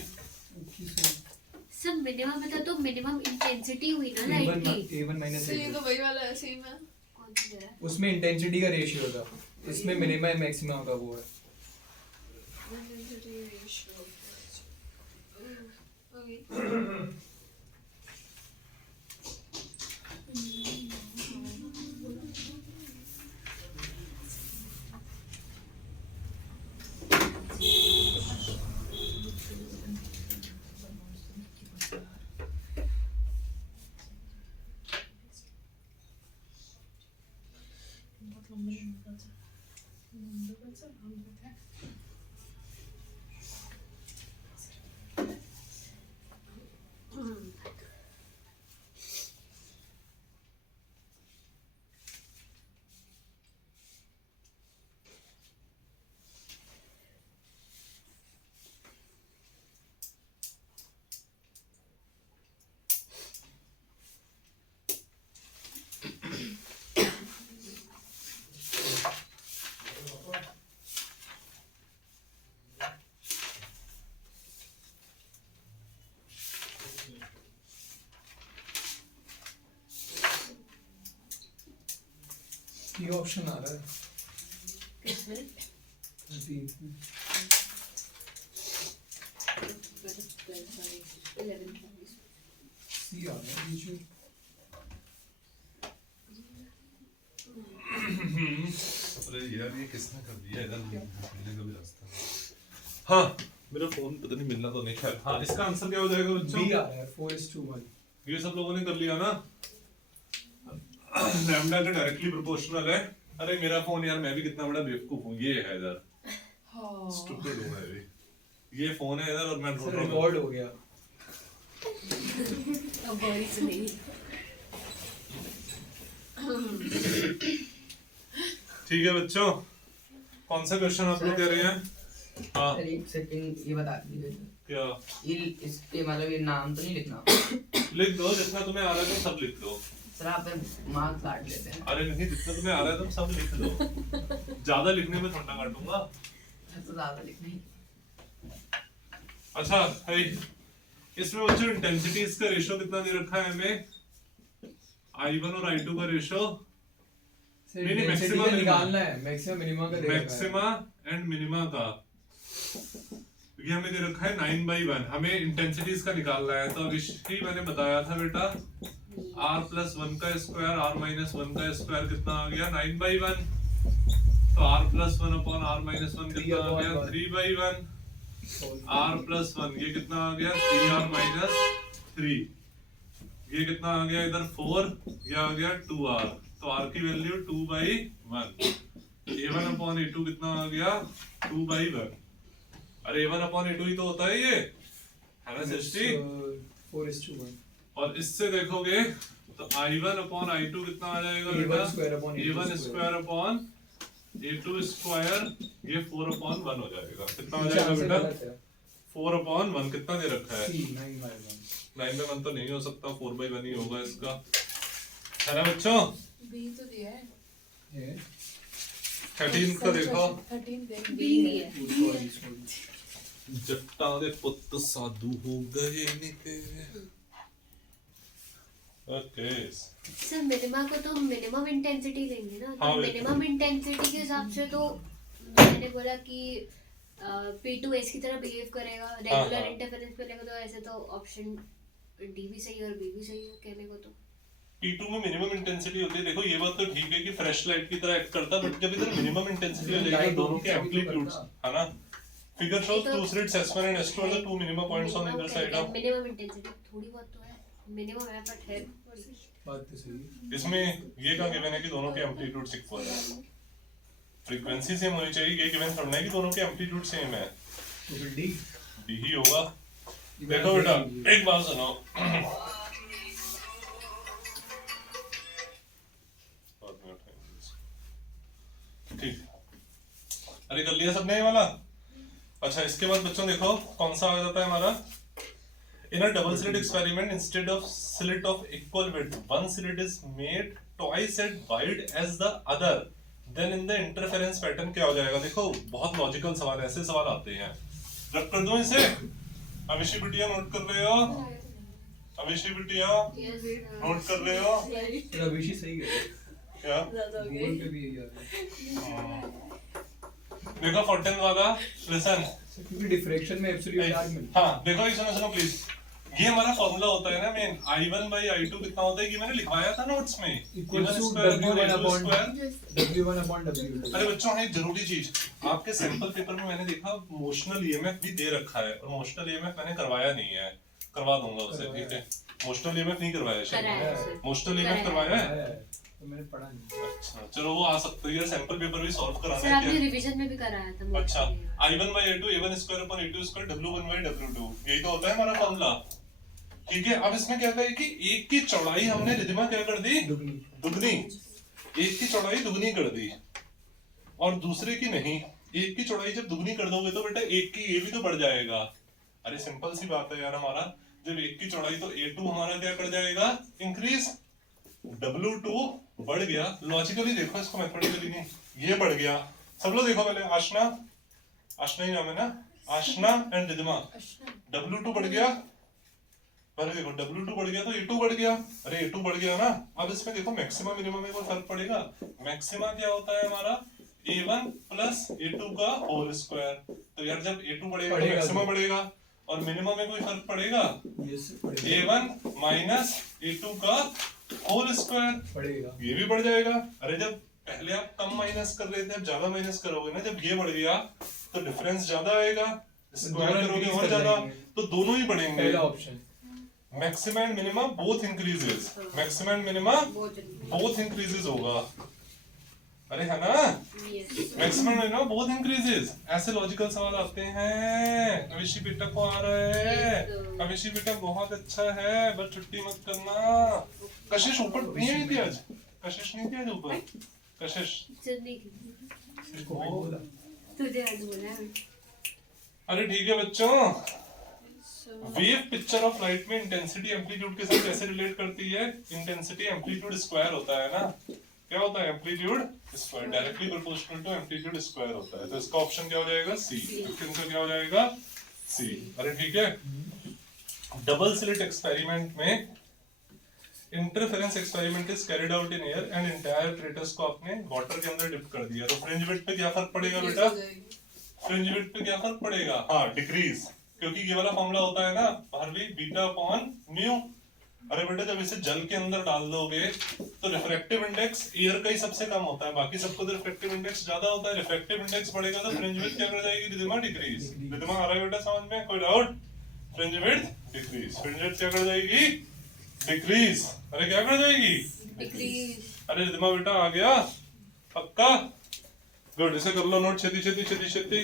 सर मिनिमम मतलब तो मिनिमम इंटेंसिटी हुई ना लाइट की। A1 माइनस तो ये तो वही वाला है, सेम है। कौन सी जगह? उसमें इंटेंसिटी का रेशियो था, इसमें मिनिमम मैक्सिमम का वो है। Intensity ratio. Okay. ये ऑप्शन आ रहा है किसमें? 13 में। 11 सी आ रहा है नीचे। अरे यार ये किसने कर दिया इधर मिलने का भी रास्ता। हाँ मेरा फोन पता नहीं मिलना तो नहीं। खैर हाँ इसका आंसर क्या हो जाएगा बच्चों, बी आ रहा है 4:1। ये सब लोगों ने कर लिया ना। लैम्डा के डायरेक्टली प्रोपोर्शनल है। अरे मेरा फोन यार, मैं भी कितना बड़ा बेवकूफ हूँ। ये है इधर, स्टूपिड हूँ मैं भी। ये फोन है इधर और मैं ढूंढ रहा हूँ। रिकॉर्ड हो गया। अब बड़ी से नहीं। ठीक है बच्चों, कौन सा क्वेश्चन आप लोग कह रहे हैं? हाँ सर एक सेकंड ये बता दीजिए क्या ये इसके मतलब ये नाम तो नहीं लिखना लिख दो, जितना तुम्हें आ रहा है तुम सब लिख दो। सर आप मार्क्स काट लेते हैं अरे नहीं, जितना तुम्हें आ रहा है तुम सब लिख दो। ज्यादा लिखने में थोड़ा काटूंगा। तो ज्यादा लिखना ही अच्छा है इसमें बच्चों इंटेंसिटीज का रेशियो कितना दे रखा है हमें, I1 और I2 का रेशियो। सर नहीं, इंटेंसिटी maximum का निकालना है, मैक्सिमम मिनिमम का दे रखा है। मैक्सिमा एंड मिनिमा का ये हमें दे रखा है 9/1। हमें इंटेंसिटीज का निकालना है। तो अभी मैंने बताया था बेटा r+1 का स्क्वायर r-1 का स्क्वायर कितना आ गया 9/1। तो r+1 अपॉन r-1 कितना आ गया 3/1। r+1 ये कितना आ गया 3r-3। ये कितना आ गया इधर 4, ये आ गया 2r। तो r की वैल्यू 2/1, a1 अपॉन a2 कितना आ गया 2/1। अरे a1 अपॉन a2 ही तो होता है ये, है ना सृष्टि? 4:1। और इससे देखोगे तो i1 अपॉन i2 कितना आ जाएगा बेटा? a1 square upon a2 square, ये 4/1 हो जाएगा। कितना आ जाएगा बेटा? 4/1 कितना दे रखा है? 9/1 तो नहीं हो सकता, 4/1 ही होगा इसका, है ना बच्चों? बी तो दिया है 13 का देखो, 13 देख बी नहीं है। जट्टा दे पुत्त साधु हो गए निके। ओके सर मिनिमा को तो मिनिमम इंटेंसिटी लेंगे ना, हाँ, तो मिनिमम इंटेंसिटी के हिसाब से तो मैंने बोला कि P2 S की तरह बिहेव करेगा, रेगुलर हाँ। इंटरफेरेंस मिलेगा, तो ऐसे तो ऑप्शन डी भी सही और बी भी सही है कहने को तो। P2 में मिनिमम इंटेंसिटी होती है। देखो ये बात तो ठीक है कि फ्रेश लाइट की तरह एक्ट करता है, बट जब इधर मिनिमम इंटेंसिटी हो जाएगी दोनों के एम्पलीट्यूड्स, है ना? Figure shows two slits S1 and S2 are the two minimum points on either side of। Minimum intensity थोड़ी बहुत तो है, मिनिमम है बट है थोड़ी। बात तो सही है। इसमें ये कहाँ गिवन है कि दोनों के एम्पलीट्यूड इक्वल है? फ्रीक्वेंसी सेम होनी चाहिए, ये गिवन थोड़ा है कि दोनों के एम्पलीट्यूड सेम है, तो फिर डी डी ही होगा। देखो बेटा एक बात सुनो, ठीक, अरे कर लिया सबने ये वाला? अच्छा इसके बाद बच्चों देखो कौन सा आ जाता है हमारा? In a double slit experiment, instead of slit of equal width, one slit is made twice as wide as the other. Then in the interference pattern क्या हो जाएगा? देखो बहुत लॉजिकल सवाल है, ऐसे सवाल आते हैं। रब कर दूं इसे? अभिषेक बिटिया नोट कर रहे हो? अभिषेक बिटिया नोट कर रहे हो? तेरा विषय सही है क्या? गूगल पे भी यही आ रहा है। देखो 14 वाला लिसन, क्योंकि डिफ्रैक्शन में एब्सोल्यूट आर्क मिलता हाँ देखो ये सुनो सुनो प्लीज, ये हमारा फॉर्मूला होता है ना मेन, I1 by I2 कितना होता है कि मैंने लिखवाया था नोट्स में, है equals to W1 upon W2। अरे बच्चों है जरूरी चीज, आपके सैंपल पेपर में मैंने देखा मोशनल ईएमएफ भी दे रखा है, और मोशनल ईएमएफ मैंने करवाया नहीं है, करवा दूंगा उसे, ठीक है? मोशनल ईएमएफ नहीं करवाया कराया शायद, सर। मोशनल ईएमएफ करवाया है? तो मैंने पढ़ा नहीं। अच्छा चलो वो आ सकती है, सैंपल पेपर भी सॉल्व सर कराना आपने है। रिवीजन में भी कराया था। अच्छा I1 by I2 A1 square upon A2 square W1 by W2, यही तो होता है हमारा फॉर्मूला, ठीक है? अब इसमें क्या है कि एक की चौड़ाई हमने रिद्धिमा क्या कर दी? दुगनी, एक की चौड़ाई दुगनी कर दी और दूसरे की नहीं। एक की चौड़ाई जब दुगनी कर दोगे तो बेटा एक की ये भी तो बढ़ जाएगा। अरे सिंपल सी बात है यार, हमारा जब एक की चौड़ाई तो A2 हमारा क्या कर जाएगा? इंक्रीज, W2 बढ़ गया। लॉजिकली देखो इसको, मैथमेटिकली नहीं, ये बढ़ गया। सब लोग देखो पहले, आशना, आशना ही नाम है ना, आशना एंड रिद्धिमा, W2 बढ़ गया, पहले देखो W2 बढ़ गया तो A2 बढ़ गया। अरे A2 बढ़ गया ना। अब इसमें देखो मैक्सिमम मिनिमम में कोई फर्क पड़ेगा? मैक्सिमा क्या होता है हमारा? A1 प्लस A2 का होल स्क्वायर। तो यार जब A2 बढ़ेगा तो मैक्सिमा बढ़ेगा, और मिनिमम में कोई फर्क पड़ेगा? A1 माइनस A2 का होल स्क्वायर पड़ेगा, ये भी बढ़ जाएगा। अरे जब पहले आप कम माइनस कर रहे थे, अब ज्यादा माइनस करोगे ना, जब ये बढ़ गया तो डिफरेंस ज्यादा आएगा, स्क्वायर करोगे और ज्यादा, तो दोनों ही बढ़ेंगे। पहला option maxima and minima both increases, maxima and minima both increases होगा। अरे है ना, maxima and minima both increases. ऐसे लॉजिकल सवाल आते हैं। अभिषी बेटा को आ रहा है, अभिषी बेटा बहुत अच्छा है, बस छुट्टी मत करना। कशिश ऊपर नहीं आई थी आज, कशिश नहीं थी आज ऊपर, कशिश तुझे आज बोला है। अरे ठीक है बच्चों, वेव पिक्चर ऑफ लाइट में इंटेंसिटी एम्पलीट्यूड के साथ कैसे रिलेट करती है? इंटेंसिटी एम्पलीट्यूड स्क्वायर होता है ना, क्या होता है? Amplitude square, directly proportional to amplitude square होता है। तो इसका ऑप्शन क्या हो जाएगा? सी। इनका क्या हो जाएगा? सी। अरे ठीक है, डबल स्लिट एक्सपेरिमेंट में interference experiment is carried out in air and entire craters को आपने वाटर के अंदर डिप कर दिया, तो फ्रिंज विड्थ पे क्या फर्क पड़ेगा बेटा? फ्रिंज विड्थ पे क्या फर्क पड़ेगा? हाँ डिक्रीज, क्योंकि ये वाला फॉर्मूला होता है ना हार्वी बीटा अपॉन म्यू। अरे बेटा जब इसे जल के अंदर डाल दोगे तो रिफ्रैक्टिव इंडेक्स एयर का ही सबसे कम होता है, बाकी सबको तो रिफ्रैक्टिव इंडेक्स ज्यादा होता है। रिफ्रैक्टिव इंडेक्स बढ़ेगा तो फ्रिंज विड्थ क्या कर जाएगी? रिद्धिमा डिक्रीज। रिद्धिमा आ रहा है बेटा समझ में? कोई doubt? Fringe width decrease, fringe width क्या कर जाएगी? डिक्रीज। अरे क्या कर जाएगी? डिक्रीज। अरे रिद्धिमा बेटा आ गया पक्का? गुड, इसे कर लो नोट छेती छेती छेती छेती।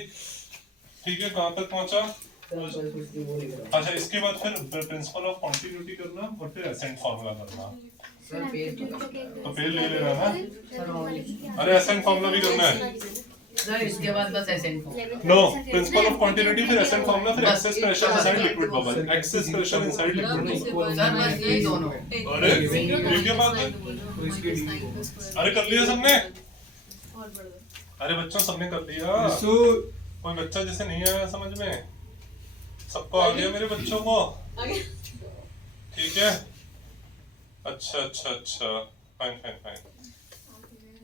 ठीक है, कहाँ तक पहुंचा? अच्छा, इसके बाद फिर प्रिंसिपल ऑफ कॉन्टिन्यूटी करना और फिर एसेंट फार्मूला करना। सर पेज तो पेज ले लेना ना। सर अरे एसेंट फार्मूला भी करना है। सर इसके बाद बस ascent form. No, principle of continuity फिर एसेंट फार्मूला फिर excess pressure inside liquid bubble, excess pressure inside liquid bubble. Sir बस ये दोनों। अरे ये क्या बात है? अरे कर लिया सबने? अरे बच्चों सबने कर लिया। कोई बच्चा जैसे नहीं आया समझ में? सबको आ गया मेरे बच्चों को? ठीक है, अच्छा अच्छा अच्छा, फाइन फाइन फाइन,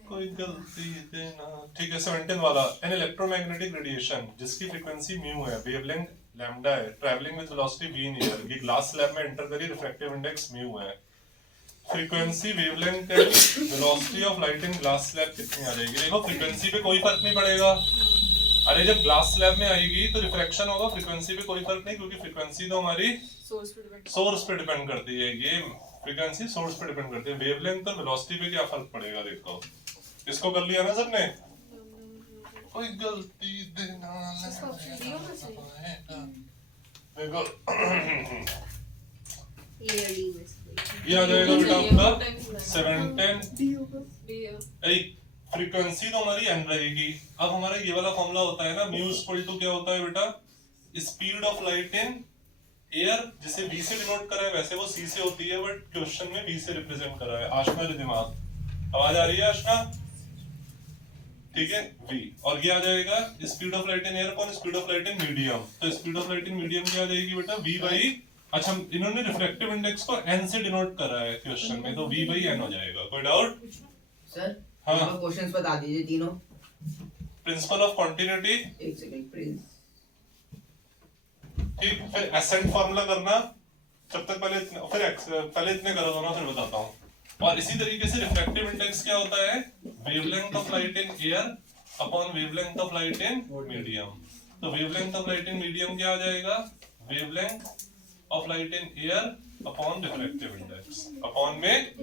कोई गलती देना। ठीक है, 17 वाला, एन इलेक्ट्रोमैग्नेटिक रेडिएशन जिसकी फ्रीक्वेंसी म्यू है, वेवलेंथ लैम्डा है, travelling with velocity v in air, ये ग्लास स्लैब में एंटर करी, रिफ्रैक्टिव इंडेक्स म्यू है, frequency wavelength and velocity of light in glass slab कितनी आ जाएगी? देखो फ्रीक्वेंसी पे कोई फर्क नहीं पड़ेगा। अरे जब ग्लास स्लैब में आएगी तो रिफ्रैक्शन होगा, फ्रीक्वेंसी पे कोई फर्क नहीं, क्योंकि फ्रीक्वेंसी तो हमारी सोर्स पे डिपेंड करती है। ये फ्रीक्वेंसी सोर्स पे डिपेंड करती है, वेवलेंथ और वेलोसिटी पे क्या फर्क पड़ेगा? देखो इसको कर लिया ना सबने? कोई गलती देना देखो ये आ जाएगा बेटा आपका 17। फ्रीक्वेंसी तो हमारी n रहेगी। अब हमारा ये वाला फॉर्मूला होता है ना, म्यू इक्वल टू क्या होता है बेटा? Speed of light in air, जिसे v से डिनोट करा है, वैसे वो c से होती है बट क्वेश्चन में v से रिप्रेजेंट करा है। आशना दिमाग आवाज आ रही है आशना? ठीक है, v। और ये आ जाएगा speed of light in air upon speed of light in medium. तो speed of light in medium क्या आ जाएगी बेटा? v बाई, अच्छा इन्होंने रिफ्रैक्टिव इंडेक्स को n से डिनोट करा है क्वेश्चन में, तो v बाई n हो जाएगा। कोई डाउट? सर हाँ, क्वेश्चंस बता दीजिए तीनों। प्रिंसिपल ऑफ कॉन्टिन्यूटी, एक सेकंड प्लीज। ठीक, फिर एसेंट फार्मूला करना। जब तक पहले इतने करो दोनों, फिर बताता हूँ। और इसी तरीके से रिफ्रैक्टिव इंडेक्स क्या होता है? Wavelength of light in air upon wavelength of light in medium. तो wavelength of light in medium क्या आ जाएगा? Wavelength of light in air upon refractive index, upon में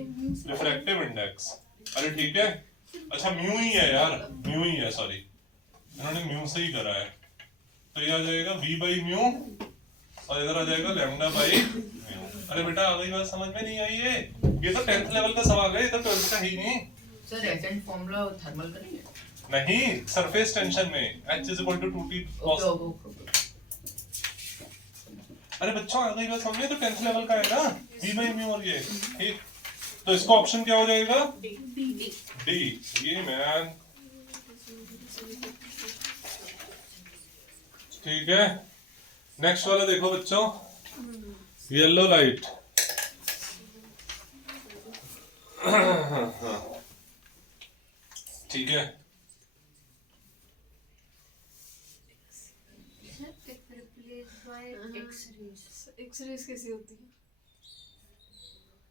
रिफ्रैक्टिव इंडेक्स। अरे ठीक है, अच्छा म्यू ही है यार, म्यू ही है, सॉरी इन्होंने म्यू से ही करा है। तो ये आ जाएगा v बाई म्यू और इधर आ जाएगा लैम्डा बाई म्यू। अरे बेटा आ गई बात समझ में? नहीं आई है? ये तो 10th लेवल का सवाल है, ये तो 12th का ही नहीं। सर एसेंट फार्मूला थर्मल करेंगे? नहीं, सरफेस टेंशन में h = 2t cos। अरे बच्चों आ गई बात समझ में? तो 10th लेवल का है ना v बाई म्यू। और ये ठीक, तो इसको ऑप्शन क्या हो जाएगा? डी। ये मैन ठीक है। नेक्स्ट वाला देखो बच्चों, येलो लाइट। ठीक है, एक्सरेज कैसी होती है?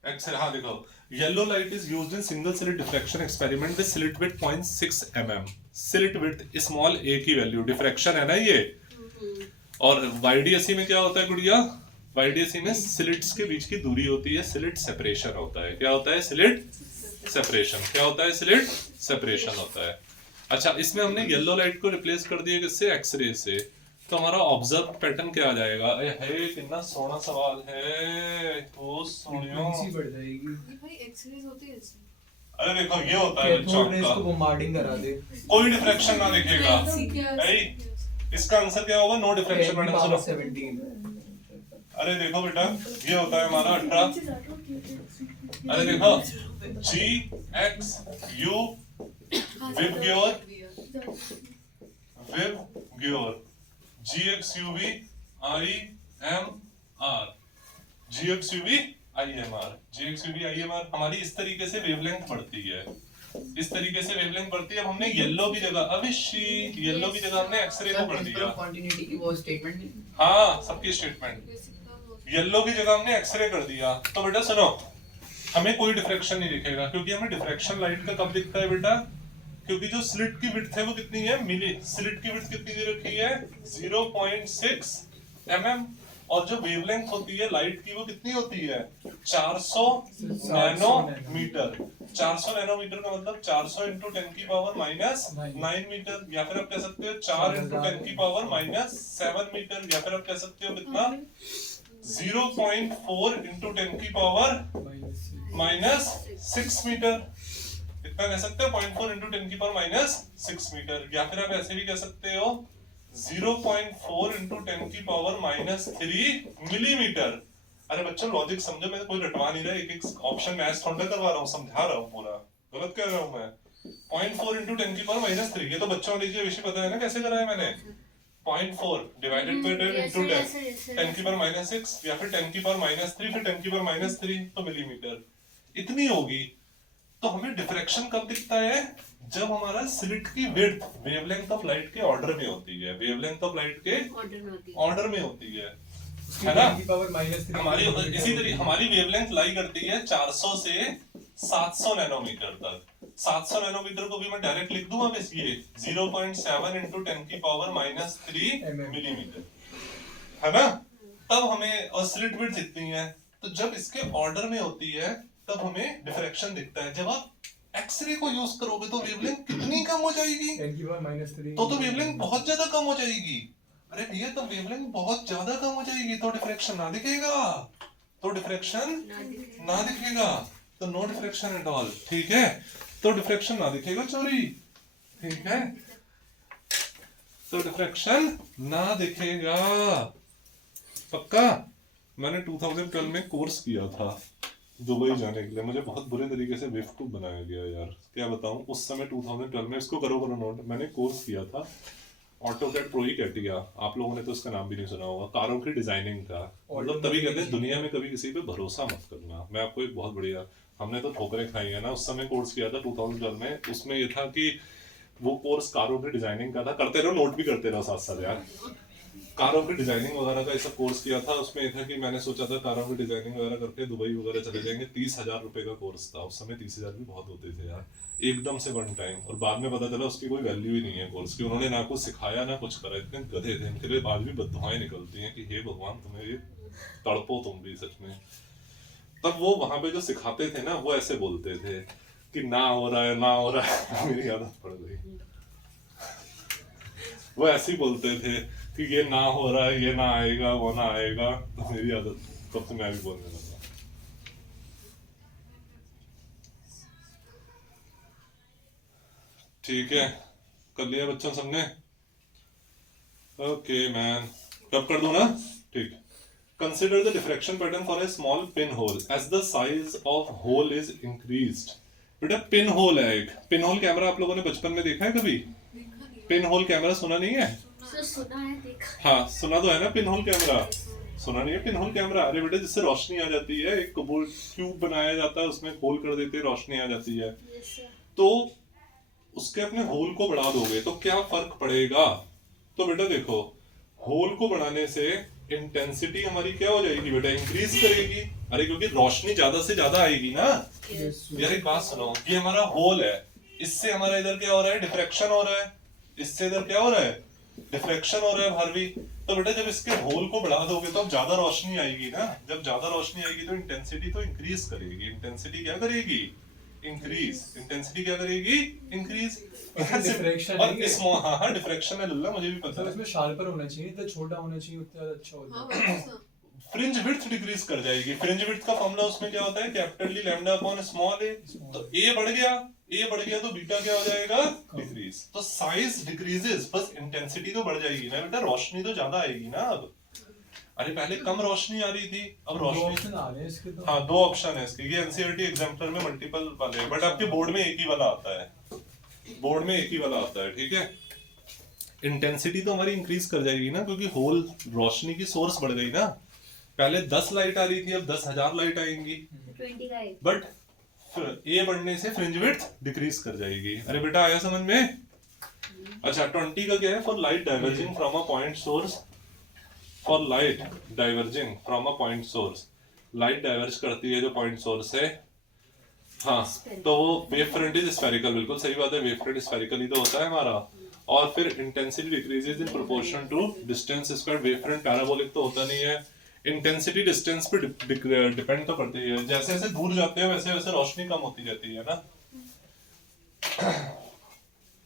एक्सरे, हाँ देखो, yellow light is used in single slit diffraction experiment with slit width 0.6 mm, slit width small a की वैल्यू, डिफ्रैक्शन है ना ये। और वाईडीएसई में क्या होता है गुड़िया? वाईडीएसई में स्लिट्स के बीच की दूरी होती है, स्लिट सेपरेशन होता है। क्या होता है? Slit separation. क्या होता है? स्लिट सेपरेशन होता है। अच्छा, इसमें हमने येलो लाइट को रिप्लेस कर दिया किससे? एक्सरे से। तो हमारा ऑब्जर्व पैटर्न क्या आ जाएगा? है कितना सोना सवाल है, वो सोनियो बढ़ जाएगी। भाई एक्सरेज होती है इसमें। अरे देखो ये होता है बच्चों का, इसको बॉम्बार्डिंग करा दे, कोई डिफ्रैक्शन ना दिखेगा। इसका आंसर क्या होगा? No diffraction. मैडम सुनो, 17। अरे देखो बेटा ये होता है हमारा 18। अरे देखो GX U VIBGYOR GXUV IMR GXUV IMR हमारी इस तरीके से वेवलेंथ बढ़ती है, इस तरीके से वेवलेंथ बढ़ती है। अब हमने येलो की जगह, अभिषी येलो की जगह हमने एक्सरे को कर दिया। कंटिन्यूटी की वो स्टेटमेंट, हाँ सबकी स्टेटमेंट, येलो की जगह हमने एक्सरे कर दिया। तो बेटा सुनो, हमें कोई डिफ्रैक्शन नहीं दिखेगा, क्योंकि हमें डिफ्रैक्शन लाइट का कब दिखता है बेटा? क्योंकि जो स्लिट की विड्थ है वो कितनी है? मिली। स्लिट की विड्थ कितनी दे रखी है? 0.6 mm। और जो वेवलेंथ होती है लाइट की वो कितनी होती है 400 नैनोमीटर। 400 नैनोमीटर का मतलब 400 इंटू 10 की पावर माइनस 9 मीटर, या फिर आप कह सकते हो 4 इंटू 10 की पावर माइनस 7 मीटर, या फिर आप कह सकते हो कितना 0.4 इंटू 10 की पावर माइनस 6 मीटर। कितना कह सकते हो 0.4 इंटू 10 की पावर माइनस 6 मीटर, या फिर आप ऐसे भी कह सकते हो 0.4 इंटू 10 की पावर माइनस 3 मिलीमीटर। अरे बच्चों लॉजिक समझो, मैं कोई रटवा नहीं रहा, एक एक ऑप्शन मैच थोड़ा करवा रहा हूँ, समझा रहा हूँ पूरा, गलत कह रहा हूँ मैं। 0.4 इंटू 10 की पावर माइनस 3, ये तो बच्चों वाली चीज विषय पता है ना कैसे करा है मैंने। 0.4 डिवाइडेड बाय 10 इंटू 10 की पावर माइनस 6, या फिर 10 की पावर माइनस 3, फिर 10 की पावर माइनस 3 तो मिलीमीटर इतनी होगी। तो हमें डिफ्रैक्शन कब दिखता है, जब हमारा स्लिट की विड्थ वेवलेंथ ऑफ लाइट के ऑर्डर में होती है, वेवलेंथ ऑफ लाइट के ऑर्डर में होती है ना। हमारी इसी तरीके हमारी वेवलेंथ लाई करती है 400 से 700 नैनोमीटर तक। 700 नैनोमीटर को भी मैं डायरेक्ट लिख दूं अब इसलिए 0.7 इंटू 10 की पावर माइनस 3 मिलीमीटर, है ना। तब हमें और स्लिट विड्थ इतनी है, तो जब इसके ऑर्डर में होती है तब हमें डिफ्रैक्शन दिखता है। जब आप एक्सरे को यूज करोगे तो वेवलेंथ कितनी कम हो जाएगी, 10 की पावर माइनस 3 तो वेवलेंथ बहुत ज्यादा कम हो जाएगी। अरे भैया तो वेवलेंथ बहुत ज्यादा कम हो जाएगी तो डिफ्रैक्शन ना दिखेगा, तो डिफ्रैक्शन ना दिखेगा, तो नो डिफ्रैक्शन एट ऑल, ठीक है। तो डिफ्रैक्शन ना दिखेगा चोरी, ठीक है, तो डिफ्रैक्शन ना दिखेगा पक्का। मैंने 2012 में कोर्स किया था दुबई जाने के लिए, मुझे बहुत बुरे तरीके से बेवकूफ बनाया गया यार, क्या बताऊं। उस समय 2012 में, इसको करो नोट, मैंने कोर्स किया था ऑटोकैड प्रो ही कैटिया, आप लोगों ने तो उसका नाम भी नहीं सुना होगा, कारों की डिजाइनिंग का। मतलब तभी कहते हैं दुनिया में कभी किसी पे भरोसा मत करना। मैं आपको एक बहुत बढ़िया, हमने तो ठोकरें खाई है ना, उस समय कोर्स किया था 2012 में। उसमें ये था कि वो कोर्स कारों की डिजाइनिंग का था, करते रहो नोट भी करते रहो साथ साथ यार। कारों की डिजाइनिंग वगैरह का ऐसा कोर्स किया था। उसमें ये था कि मैंने सोचा था कारों की डिजाइनिंग वगैरह करके दुबई वगैरह चले जाएंगे। 30,000 रुपए का कोर्स था उस समय, 30,000 भी बहुत होते थे यार, एकदम से वन टाइम। और बाद में पता चला उसकी कोई वैल्यू ही नहीं है कोर्स की, उन्होंने ना कुछ सिखाया ना कुछ करा, इतने गधे थे। इनके लिए आज भी बददुआएं निकलती हैं कि हे भगवान तुम्हें ये तड़पो तुम भी सच में। तब वो वहां पे जो सिखाते थे ना, वो ऐसे बोलते थे कि ना हो रहा है ना हो रहा है मेरी आदत पड़ गई। वो ऐसे ही बोलते थे कि ये ना हो रहा है, ये ना आएगा, वो ना आएगा, तो मेरी आदत तब से मैं भी बोलने लगा। ठीक है, कर लिया बच्चों सबने? ओके मैन, रब कर दूं ना? ठीक। Consider the diffraction pattern for a small pinhole as the size of hole is increased. बेटा पिन होल है एक, पिन होल कैमरा आप लोगों ने बचपन में देखा है कभी? पिन होल कैमरा सुना नहीं है? सुना है, देखा। हाँ सुना तो है ना पिन होल कैमरा, सुना नहीं है पिन होल कैमरा? अरे बेटा जिससे रोशनी आ जाती है, एक क्यूब बनाया जाता है, उसमें होल कर देते हैं, रोशनी आ जाती है। तो उसके अपने होल को बढ़ा दोगे तो क्या फर्क पड़ेगा? तो बेटा देखो, होल को बढ़ाने से इंटेंसिटी हमारी क्या हो जाएगी बेटा, इंक्रीज करेगी। अरे क्योंकि रोशनी ज्यादा से ज्यादा आएगी ना। यार एक बात सुनो, ये हमारा होल है, इससे हमारा इधर क्या हो रहा है, डिफ्रैक्शन हो रहा है, इससे इधर क्या हो रहा है, डिफ्रैक्शन हो रहा है बाहर भी। तो बेटा जब इसके होल को बढ़ा दोगे तो अब ज्यादा रोशनी आएगी ना, जब ज्यादा रोशनी आएगी तो इंटेंसिटी तो इंक्रीज करेगी। इंटेंसिटी क्या करेगी, इंक्रीज। इंटेंसिटी क्या करेगी, इंक्रीज। डिफ्रैक्शन और स्मॉल, हाँ डिफ्रैक्शन है लल्ला, मुझे भी पता है। उसमें शार्पर होना चाहिए, तो छोटा होना चाहिए, उतना ज्यादा अच्छा होता है। फ्रिंज विड्थ डिक्रीज कर जाएगी। फ्रिंज विड्थ का फॉर्मूला उसमें क्या होता है, capital D lambda upon small A. तो ए बढ़ गया, ए बढ़ गया तो बीटा क्या हो जाएगा, डिक्रीज। तो साइज डिक्रीजेस, बस इंटेंसिटी तो बढ़ जाएगी ना बेटा, रोशनी तो ज्यादा आएगी ना अब। अरे पहले कम रोशनी आ रही थी, अब रोशनी आ रहे हैं इसके तो। हाँ दो ऑप्शन है इसके, ये एनसीईआरटी एग्जाम्पलर में मल्टीपल वाले, बट आपके बोर्ड में एक ही वाला आता है, बोर्ड में एक ही वाला आता है, ठीक है। इंटेंसिटी तो हमारी इंक्रीज कर जाएगी ना, क्योंकि होल रोशनी की सोर्स बढ़ गई ना। पहले 10 लाइट आ रही थी, अब 10,000 लाइट आएंगी, 25। बट ए बढ़ने से फ्रिंज विड्थ डिक्रीज कर जाएगी। अरे बेटा आया समझ में? अच्छा 20 का क्या है, for light diverging from a point source, for light diverging from a point source, light diverge करती है जो पॉइंट सोर्स है, हाँ, तो वो वेव फ्रंट इज स्फेरिकल, बिल्कुल सही बात है, वेव फ्रंट स्फेरिकल ही तो होता है हमारा। और फिर intensity decreases in proportion to distance squared, wave front parabolic तो होता नहीं है, इंटेंसिटी डिस्टेंस पे डिपेंड तो करती है, जैसे जैसे दूर जाते हैं वैसे वैसे रोशनी कम होती जाती है ना।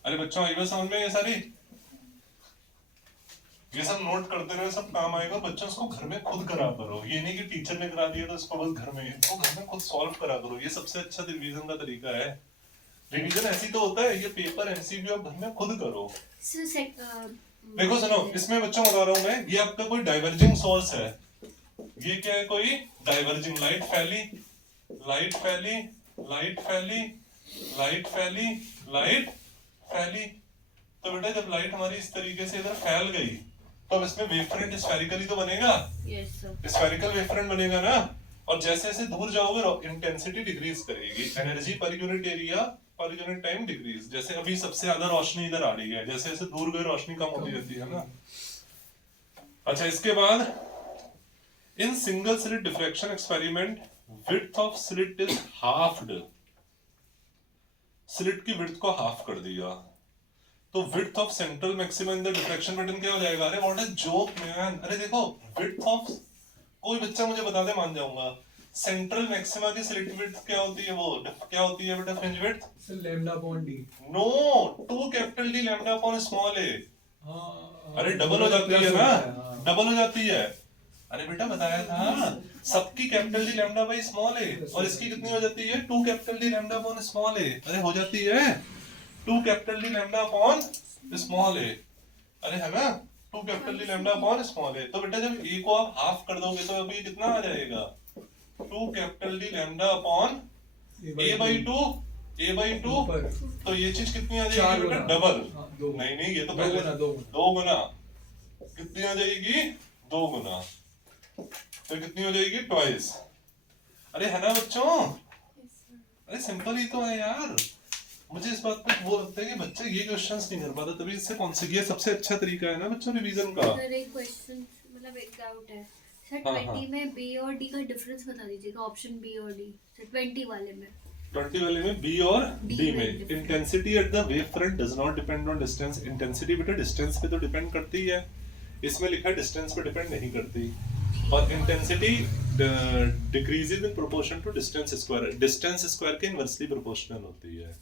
अरे बच्चों आई बात समझ में ये सारी, ये सब नोट करते रहे, सब काम आएगा। बच्चों इसको घर में खुद करा करो, ये नहीं कि टीचर ने करा दिया तो इसको बस घर में, इसको घर में खुद सॉल्व करा करो। ये सबसे अच्छा रिवीजन का तरीका है। रिवीजन ऐसी तो होता है, ये पेपर एमसीक्यू आप घर में खुद करो। देखो सुनो, इसमें बच्चों बता रहा हूं मैं, ये आपका कोई डाइवर्जिंग सोर्स है। ये क्या है, कोई डाइवर्जिंग, लाइट फैली, लाइट फैली, लाइट फैली, लाइट फैली, लाइट फैली। तो बेटा जब लाइट हमारी इस तरीके से इधर फैल गई तो अब इसमें वेवफ्रंट स्फेरिकली तो बनेगा, स्फेरिकल वेवफ्रंट बनेगा ना। और जैसे जैसे दूर जाओगे इंटेंसिटी डिक्रीज करेगी, energy per unit area per unit time decrease. जैसे अभी सबसे ज्यादा रोशनी इधर आ रही है, जैसे जैसे दूर गए रोशनी कम होती रहती है ना। अच्छा, इसके बाद in single slit diffraction experiment width of slit is halved. Slit की विड्थ को हाफ कर दिया तो width of central maxima in the diffraction pattern क्या हो जाएगा? अरे व्हाट इज जोक मैन। अरे देखो विड्थ ऑफ, कोई बच्चा मुझे बता दे मान जाऊंगा, सेंट्रल मैक्सिमा की स्लिट विड्थ क्या होती है? वो क्या होती है बेटा fringe width? Sir lambda upon D. No, 2 capital D lambda upon small A. हाँ, अरे डबल हो जाती है ना, हाँ। डबल हो जाती है। अरे बेटा बताया था, सबकी capital D lambda by small A, और इसकी कितनी हो जाती है? 2 capital D lambda upon small A. अरे हो जाती है 2 capital D lambda upon small A. अरे है ना, 2 capital D lambda upon small A. तो बेटा जब ए को आप हाफ कर दोगे तो अभी कितना आ जाएगा? 2 capital D lambda upon A by 2, A by 2। तो ये चीज कितनी आ जाएगी बेटा? डबल। नहीं नहीं, ये तो पहले 2 गुना। कितनी आ जाएगी? 2 गुना। तो कितनी हो जाएगी? ट्वाइस। अरे है ना बच्चों, अरे सिंपल ही तो है यार। मुझे इस बात पे वो लगता है कि बच्चे ये क्वेश्चंस नहीं कर पाता, तभी इससे कौन से, ये सबसे अच्छा तरीका है ना बच्चों रिवीजन का। सर एक क्वेश्चन, मतलब एक डाउट है सर, हाँ, 20 में बी और डी का डिफरेंस बता दीजिएगा, ऑप्शन बी और डी सर, 20 वाले में। 20 वाले में बी और D डी में में intensity at the wave front does not depend on distance. Intensity बेटा डिस्टेंस पे तो डिपेंड करती है, इसमें लिखा है डिस्टेंस पे डिपेंड नहीं करती। और intensity decreases in proportion to distance square. Distance square के इनवर्सली प्रोपोर्शनल होती है,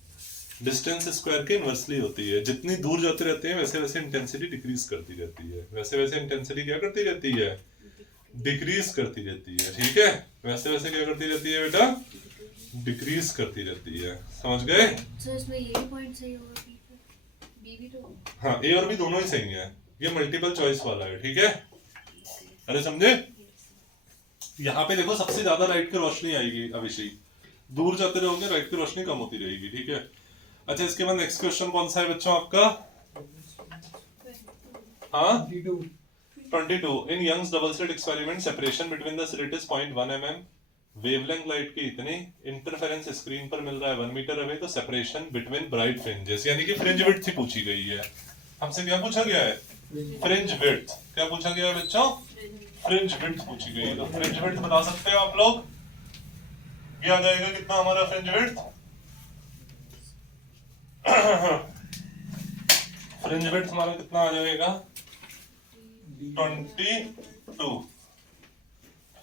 डिस्टेंस स्क्वायर के इनवर्सली होती है। जितनी दूर जाते रहते हैं वैसे वैसे इंटेंसिटी डिक्रीज करती रहती है, वैसे वैसे इंटेंसिटी क्या करती रहती है? डिक्रीज करती रहती है। ठीक है, वैसे वैसे क्या करती रहती है बेटा? डिक्रीज करती रहती है। समझ गए? सर इसमें ये पॉइंट सही होगा, बी भी तो। हाँ, ए और बी दोनों ही सही है, ये मल्टीपल चॉइस वाला है। ठीक है, अरे समझे? यहाँ पे देखो सबसे ज्यादा लाइट की रोशनी आएगी अभिषेक, दूर जाते रहोगे लाइट की रोशनी कम होती रहेगी। ठीक है, अच्छा इसके बाद नेक्स्ट क्वेश्चन कौन सा है बच्चों आपका? हाँ 22 in Young's double slit experiment separation between the slit is 0.1 mm। Wavelength light की इतनी, इंटरफेरेंस स्क्रीन पर मिल रहा है 1 मीटर अवे। तो सेपरेशन बिटवीन ब्राइट फ्रिंजेस, यानी कि फ्रिंज विड्थ ही पूछी गई है हमसे। क्या पूछा गया है? Fringe width. क्या पूछा गया है बच्चों? फ्रिंज विड्थ पूछी गई है। तो फ्रिंज विड्थ बता सकते हो आप लोग? ये आ जाएगा कितना हमारा फ्रिंज विड्थ? फ्रिंज विड्थ हमारा कितना आ जाएगा? 22।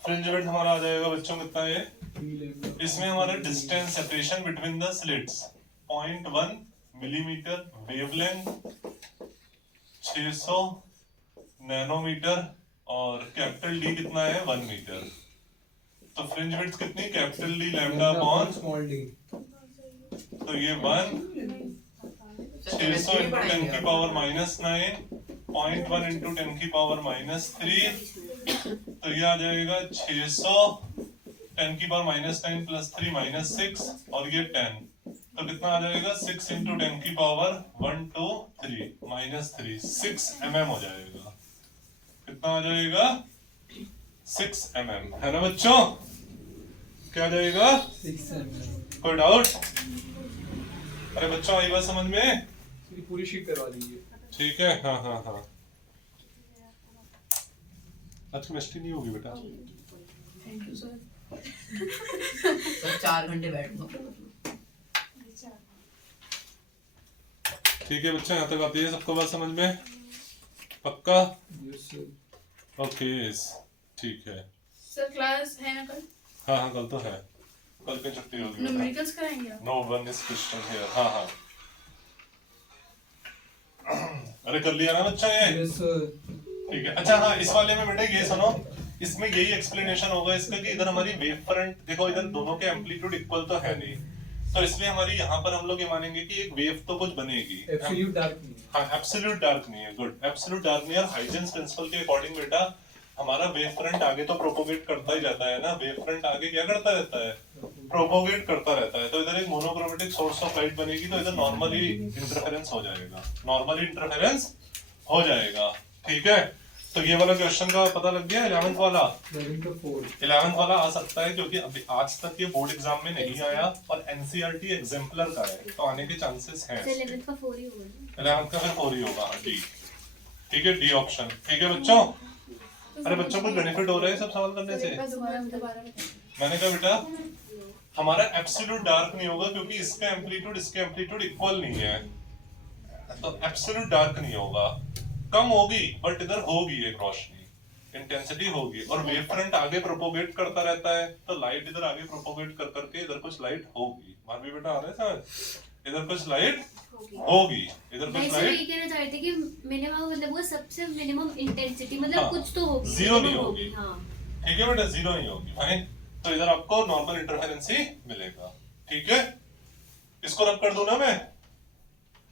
फ्रिंज विड्थ हमारा आ जाएगा बच्चों कितना है? इसमें हमारा distance separation between the slits 0.1 millimetre, wavelength 600 nanometre, और कैपिटल डी कितना है? 1 मीटर। तो फ्रिंज विड्थ कितनी? Capital D lambda upon small d. तो ये 1 600 into 10 की पावर -9, 0.1 into 10 की पावर -3। तो ये आ जाएगा 600 10 की पावर -9 + 3 -6, और ये 10। तो कितना आ जाएगा? 6 into 10 की पावर 1 2 3 -3, 6 mm हो जाएगा। कितना आ जाएगा? 6 mm, है ना बच्चों? क्या आ जाएगा? 6 mm। कोई डाउट? अरे बच्चों आई बात समझ में? पूरी शीट करवा दीजिए। ठीक है, हाँ हाँ हाँ। आज केमिस्ट्री नहीं होगी बेटा। Thank you sir. तो 4 घंटे बैठूंगा। ठीक है बच्चों, यहाँ तक आती है सबको बात समझ में? पक्का? Yes sir. ओके, ठीक है। सर क्लास है ना कल? हाँ हाँ कल तो है, कल की छुट्टी होगी। न्यूमेरिकल्स कराएंगे आप? No one is question here. हाँ हाँ अरे कर लिया ना बच्चा ये? Yes sir. ठीक है। अच्छा हाँ, इस वाले में बेटा ये सुनो, इसमें यही एक्सप्लेनेशन होगा इसका कि इधर हमारी वेव फ्रंट देखो, इधर दोनों के एम्पलीट्यूड इक्वल तो है नहीं, तो इसलिए हमारी यहाँ पर हम लोग ये मानेंगे कि एक वेव तो कुछ बनेगी। एब्सोल्यूट डार्क नहीं है। हाँ एब्सोल्यूट डार्क नहीं है, गुड, एब्सोल्यूट डार्क नहीं है। और हाइजेंस प्रिंसिपल के अकॉर्डिंग बेटा हमारा वेव फ्रंट आगे तो प्रोपोगेट करता ही रहता है ना, वेव फ्रंट आगे क्या करता रहता है, प्रोपोगेट करता रहता है। तो इधर एक मोनोक्रोमेटिक सोर्स ऑफ लाइट बनेगी, तो इधर नॉर्मली इंटरफेरेंस हो जाएगा, नॉर्मली इंटरफेरेंस हो जाएगा। ठीक है, तो ये वाला क्वेश्चन का पता लग गया। 11th वाला 11th वाला आ सकता है क्योंकि अभी आज तक ये बोर्ड एग्जाम में नहीं आया और एनसीईआरटी एग्जाम्पलर का है, तो आने के चांसेस हैं। 11th का 4 ही होगा। 11th का फिर 4 ही होगा, डी। ठीक है, डी ऑप्शन। ठीक है बच्चों, अरे बच्चों को बेनिफिट हो रहा है सब सवाल करने से। दोबारा मैंने कहा बेटा हमारा एब्सोल्यूट डार्क नहीं होगा क्योंकि इसका एम्पलीट्यूड इक्वल नहीं है, तो एब्सोल्यूट डार्क नहीं होगा, कम होगी बट इधर होगी एक रोशनी, इंटेंसिटी होगी। और वेव फ्रंट आगे प्रोपोगेट करता रहता है, तो लाइट इधर आगे प्रोपोगेट कर करके इधर कुछ लाइट होगी। मान भी बेटा आ रहे हैं, इधर कुछ लाइट होगी, इधर कुछ वैसे लाइट ये कहना चाह रहे थे कि मिनिमम मतलब वो सबसे मिनिमम इंटेंसिटी मतलब हाँ, कुछ तो होगी, जीरो नहीं होगी। हाँ ठीक है बेटा, जीरो नहीं होगी। फाइन, तो इधर आपको नॉर्मल इंटरफेरेंस ही मिलेगा। ठीक है, इसको रब कर दूं ना मैं?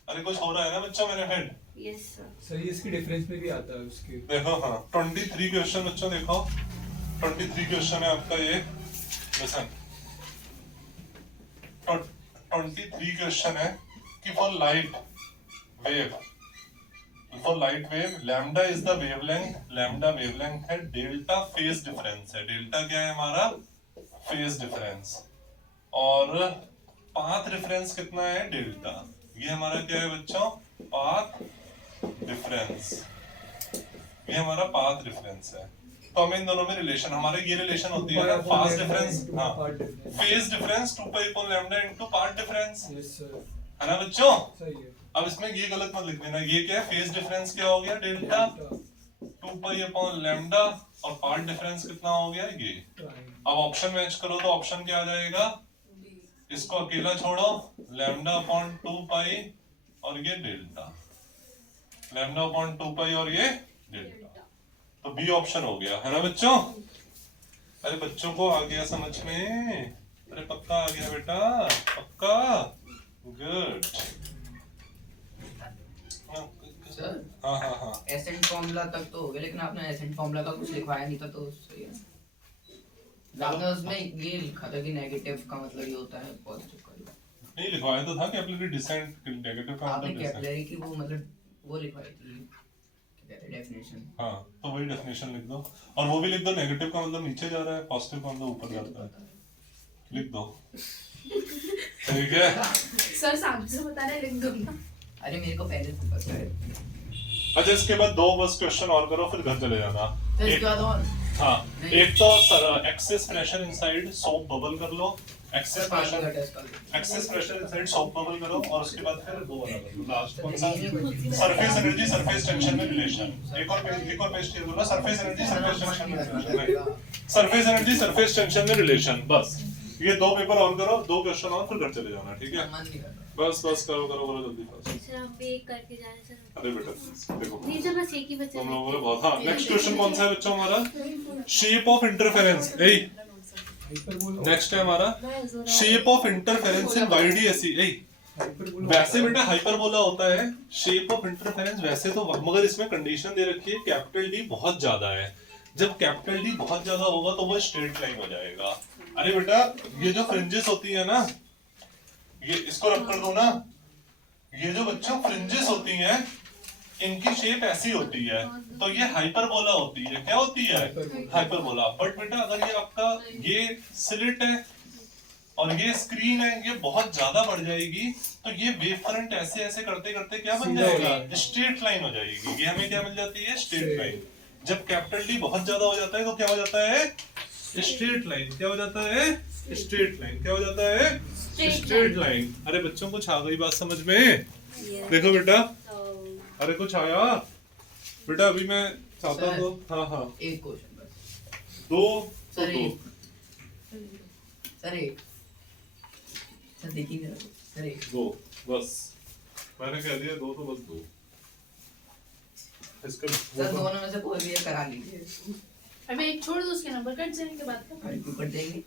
अरे कुछ हो रहा है ना बच्चा मेरे हेड? Yes sir. सर ये इसकी डिफरेंस में भी आता है उसके। देखो हाँ 23 क्वेश्चन बच्चों, देखो 23 क्वेश्चन है आपका ये। लिसन, 23 क्वेश्चन है कि for light wave lambda is the wavelength, lambda wavelength है, डेल्टा फेज डिफरेंस है, डेल्टा क्या है हमारा, फेज डिफरेंस, और पाथ डिफरेंस कितना है, डेल्टा। ये हमारा क्या है बच्चों, पाथ डिफरेंस, ये हमारा पाथ डिफरेंस है। तो हमें इन दोनों में रिलेशन, हमारे ये रिलेशन होती है ना, फास्ट डिफरेंस, हाँ phase difference 2 pi upon lambda into path difference, yes sir. है ना बच्चों? सही है। अब इसमें ये गलत मत लिख देना, ये क्या है, फेज डिफरेंस क्या हो गया, डेल्टा 2 पाई अपॉन लैम्डा, और पाथ डिफरेंस कितना हो गया, ये। अब ऑप्शन मैच करो तो ऑप्शन क्या आ जाएगा, इसको अकेला छोड़ो, लैम्डा अपॉन 2 पाई और ये डेल्टा, लैम्डा अपॉन 2 पाई और ये डेल्टा, तो बी ऑप्शन हो गया, है ना बच्चों? अरे बच्चों को आ गया समझ में? अरे पक्का आ गया बेटा, पक्का, गुड। सर हाँ हाँ हाँ, एसेंट फॉर्मूला तक तो हो गया, लेकिन आपने एसेंट फॉर्मूला का कुछ लिखवाया नहीं था, तो सही है। आपने उसमें ये लिखा था कि नेगेटिव का मतलब ये होता है पॉजिटिव का। नहीं लिखवाया तो था कैपिलरी डिसेंट, नेगेटिव का आपने मतलब डिसेंट। कैपिलरी की वो मतलब वो लिखवाई थी, क्या कहते हैं, डेफिनेशन। हाँ तो वही डेफिनेशन लिख दो, और वो भी लिख दो, नेगेटिव का मतलब नीचे जा रहा है, पॉजिटिव का मतलब ऊपर जाता है, लिख दो। ठीक है, सर सामने से बता रहे, लिख दूंगा। अरे मेरे को पहले से पता है। अच्छा इसके बाद 2 बस क्वेश्चन और करो फिर घर चले जाना। तो एक, इसके बाद और हाँ एक तो excess pressure inside soap bubble कर लो, एक्सेस पानी का प्रेशर टेस्ट कर लो। Excess pressure inside soap bubble करो, और उसके बाद फिर 2 वाला करो, लास्ट कौन सा, सरफेस एनर्जी सरफेस टेंशन में रिलेशन। एक और पेज क्लियर करो, सरफेस एनर्जी सरफेस टेंशन में relation, surface energy surface tension में रिलेशन। बस ये 2 पेपर और करो, 2 क्वेश्चन और फिर घर चले जाना। ठीक है, मन नहीं कर रहा। बस बस करो करो करो जल्दी फास्ट। सर आप भी एक करके जाने सर। अरे बेटा देखो नहीं सर बस एक ही बचा तुम है। लोगों ने बहुत, हाँ नेक्स्ट क्वेश्चन कौन सा है बच्चों हमारा, शेप ऑफ इंटरफेरेंस। नेक्स्ट है हमारा शेप ऑफ इंटरफेरेंस इन वाईडीएसई। वैसे बेटा हाइपरबोला होता है शेप ऑफ इंटरफेरेंस, वैसे तो, मगर इसमें कंडीशन दे रखी है कैपिटल डी बहुत ज्यादा है, जब कैपिटल डी बहुत ज्यादा होगा तो वो स्ट्रेट लाइन हो जाएगा। अरे बेटा ये जो फ्रिंजेस होती है ना, ये इसको रब कर दो ना, ये जो बच्चों फ्रिंजेस होती हैं इनकी शेप ऐसी होती है, तो ये हाइपरबोला होती है। क्या होती है, हाइपरबोला। बट बेटा अगर ये आपका ये स्लिट है और ये स्क्रीन है, ये बहुत ज्यादा बढ़ जाएगी, तो ये वेव फ्रंट ऐसे ऐसे करते करते क्या बन जाएगा, स्ट्रेट लाइन हो जाएगी। ये हमें क्या मिल जाती है, स्ट्रेट लाइन। जब कैपिटल डी बहुत ज्यादा हो जाता है तो क्या हो जाता है, स्ट्रेट लाइन। क्या हो जाता है, स्ट्रेट लाइन। क्या हो जाता है, स्ट्रेट लाइन। अरे बच्चों कुछ आ गई बात समझ में? देखो बेटा, अरे कुछ आया बेटा, अभी मैं चाहता तो, हाँ हाँ एक क्वेश्चन बस। 2 तो सर 2 एक सर एक सर देखिए जरा सर एक 2 बस मैंने कह दिया 2 तो बस 2 इसका सर दोनों में से कोई भी एक करा लीजिए। अबे एक छोड़ दो, उसके नंबर कट जाने के बाद का। अरे क्यों कट जाएंगे?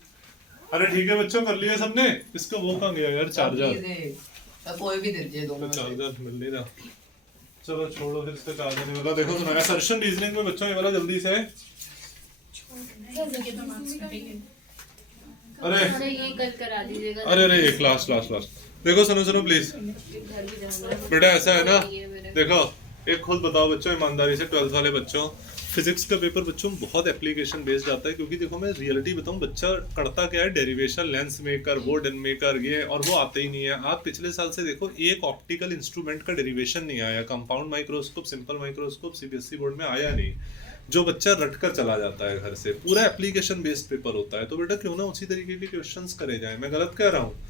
अरे ठीक है बच्चों, कर लिया सबने। इसका वो कहाँ गया यार, चार्जर? सर कोई भी दे दीजिए दोनों में से। चार्जर मिल नहीं रहा। चलो छोड़ो फिर, इसका चार्जर नहीं मिला। देखो सुना, असर्शन रीजनिंग में बच्चों ये वाला जल्दी से। सर देखिए तो मार्क्स कटेंगे। अरे ये कल करा दीजिएगा। अरे एक लास्ट देखो, सुनो प्लीज घर भी जाऊंगा। बेटा, ऐसा है ना, ये मेरा- देखो एक खुद बताओ बच्चों ईमानदारी से, 12th वाले बच्चों, फिजिक्स का पेपर बच्चों बहुत एप्लीकेशन बेस्ड आता है। क्योंकि देखो मैं रियलिटी बताऊं, बच्चा करता क्या है, डेरिवेशन, लेंस मेकर, वो डन मेकर, ये और वो आते ही नहीं है। आप पिछले साल से देखो, एक ऑप्टिकल इंस्ट्रूमेंट का डेरिवेशन नहीं आया, compound microscope, simple microscope CBSE board में आया नहीं, जो बच्चा रट कर चला जाता है घर से। पूरा एप्लीकेशन बेस्ड पेपर होता है। तो बेटा क्यों ना उसी तरीके के क्वेश्चंस करे जाए, मैं गलत कह रहा हूँ?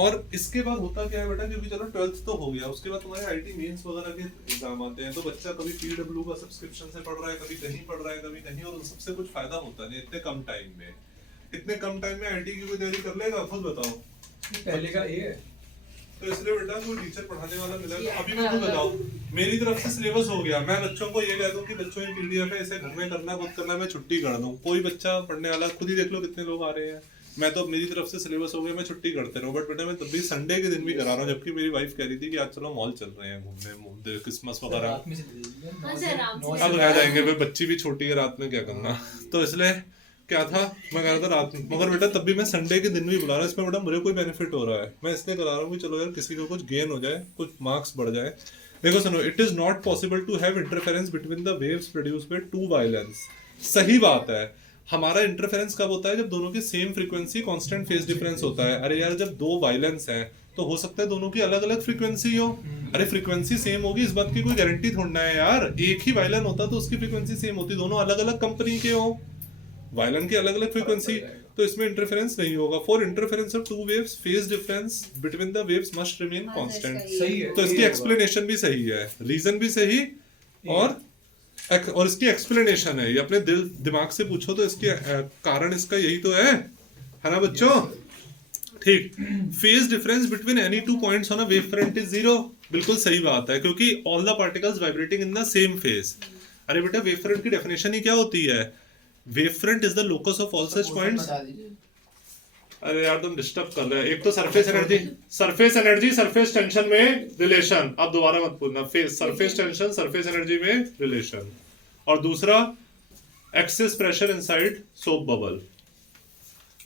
और इसके बाद होता क्या है बेटा, क्योंकि चलो 12th तो हो गया, उसके बाद तुम्हारे आईटी मेंस वगैरह के एग्जाम आते हैं। तो बच्चा कभी पीडब्ल्यू का सब्सक्रिप्शन से पढ़ रहा है, कभी कहीं पढ़ रहा है, कभी कहीं, और उन सबसे कुछ फायदा होता नहीं इतने कम टाइम में। इतने कम टाइम में आईटी की कोई तैयारी कर लेगा, खुद बताओ। पहले का ये है। तो इसलिए बेटा कोई टीचर पढ़ाने वाला मिला तो अभी मैं खुद बताऊं, मेरी तरफ से सिलेबस हो गया, मैं बच्चों को ये कह दूं कि बच्चों ये पीडीएफ है, इसे घर में करना, खुद करना, मैं छुट्टी कर दूं। कोई बच्चा पढ़ने वाला, खुद ही देख लो कितने लोग आ रहे हैं। मैं तो मेरी तरफ से सिलेबस हो गया, मैं छुट्टी करते रहूं। बट बेटा मैं तब भी संडे के दिन भी करा रहा हूं, जबकि मेरी वाइफ कह रही थी कि आज चलो मॉल चल रहे हैं घूमने, क्रिसमस वगैरह। रात में से दे दीजिए। हाँ सर, आराम से। अब रह जाएंगे भाई, बच्ची भी छोटी है, रात में क्या करना। तो इसलिए क्या था, मैं कह रहा था रात में, मगर बेटा तब भी मैं संडे के दिन भी बुला रहा हूँ। इसमें बेटा मुझे कोई बेनिफिट हो रहा है, मैं इसलिए करा रहा हूँ कि चलो यार किसी को कुछ गेन हो जाए, कुछ मार्क्स बढ़ जाए। देखो सुनो, it is not possible to have interference between the waves produced by two violence. सही बात है। हमारा इंटरफेरेंस कब होता है, जब दोनों की same frequency, constant phase difference होता है। अरे यार जब दो वायलेंस हैं तो हो सकता है दोनों की अलग अलग फ्रीक्वेंसी हो। अरे फ्रीक्वेंसी सेम होगी इस बात की कोई गारंटी थोड़ी ना है यार। एक ही वायलन होता तो उसकी फ्रीक्वेंसी सेम होती, दोनों अलग अलग कंपनी के हो, वायलन की अलग अलग फ्रीक्वेंसी, तो इसमें इंटरफेरेंस नहीं होगा। For interference of two waves, phase difference between the waves must remain constant. सही है। तो इसकी एक्सप्लेनेशन भी सही है, रीजन भी सही, और इसकी एक्सप्लेनेशन है। ये अपने दिमाग से पूछो तो इसके कारण इसका यही तो है ना बच्चों? ठीक। Phase difference between any two points on a wave front is 0। बिल्कुल सही बात है, क्योंकि all the particles vibrating in the same phase. अरे बेटा वेव फ्रंट की डेफिनेशन ही क्या होती है? Wave front is the locus of all such points. बता दीजिए। अरे यार तुम डिस्टर्ब कर रहे हो। एक तो सरफेस एनर्जी, सरफेस टेंशन में रिलेशन, अब दोबारा मत पूछना, सरफेस टेंशन सरफेस एनर्जी में रिलेशन, और दूसरा excess pressure inside soap bubble.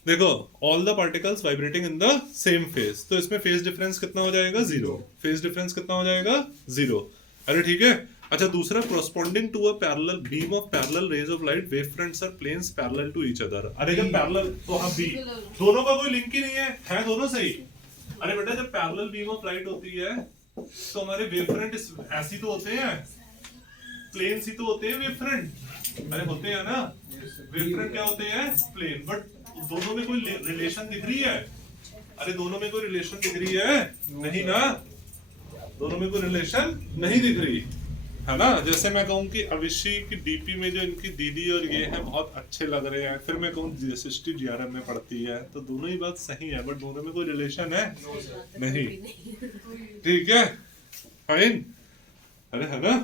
देखो all the particles vibrating in the same phase, तो इसमें फेज डिफरेंस कितना हो जाएगा? 0। फेज डिफरेंस कितना हो जाएगा? 0। अरे ठीक है। अच्छा दूसरा, corresponding to a parallel beam of parallel rays of light, wave fronts are planes parallel to each other। अरे जब पैरेलल, तो हाँ बी, दोनों का कोई लिंक ही नहीं है दोनों सही। अरे बेटा जब पैरेलल बीम ऑफ लाइट होती है तो हमारे वेव फ्रंट ऐसी तो होते हैं, प्लेन्स ही तो होते हैं वेव फ्रंट। अरे होते हैं ना, वेव फ्रंट क्या होते हैं? प्लेन। बट दोनों में कोई रिलेशन दिख रही है? अरे दोनों में कोई रिलेशन दिख रही है? नहीं ना, दोनों में कोई रिलेशन नहीं दिख रही है ना। जैसे मैं कहूँ कि अविशी की डीपी में जो इनकी दीदी और ये हैं बहुत अच्छे लग रहे हैं, फिर मैं कहूँ सृष्टि जीआरएम में पढ़ती है, तो दोनों ही बात सही है, बट दोनों में कोई रिलेशन है नहीं। ठीक है, फाइन। अरे है ना।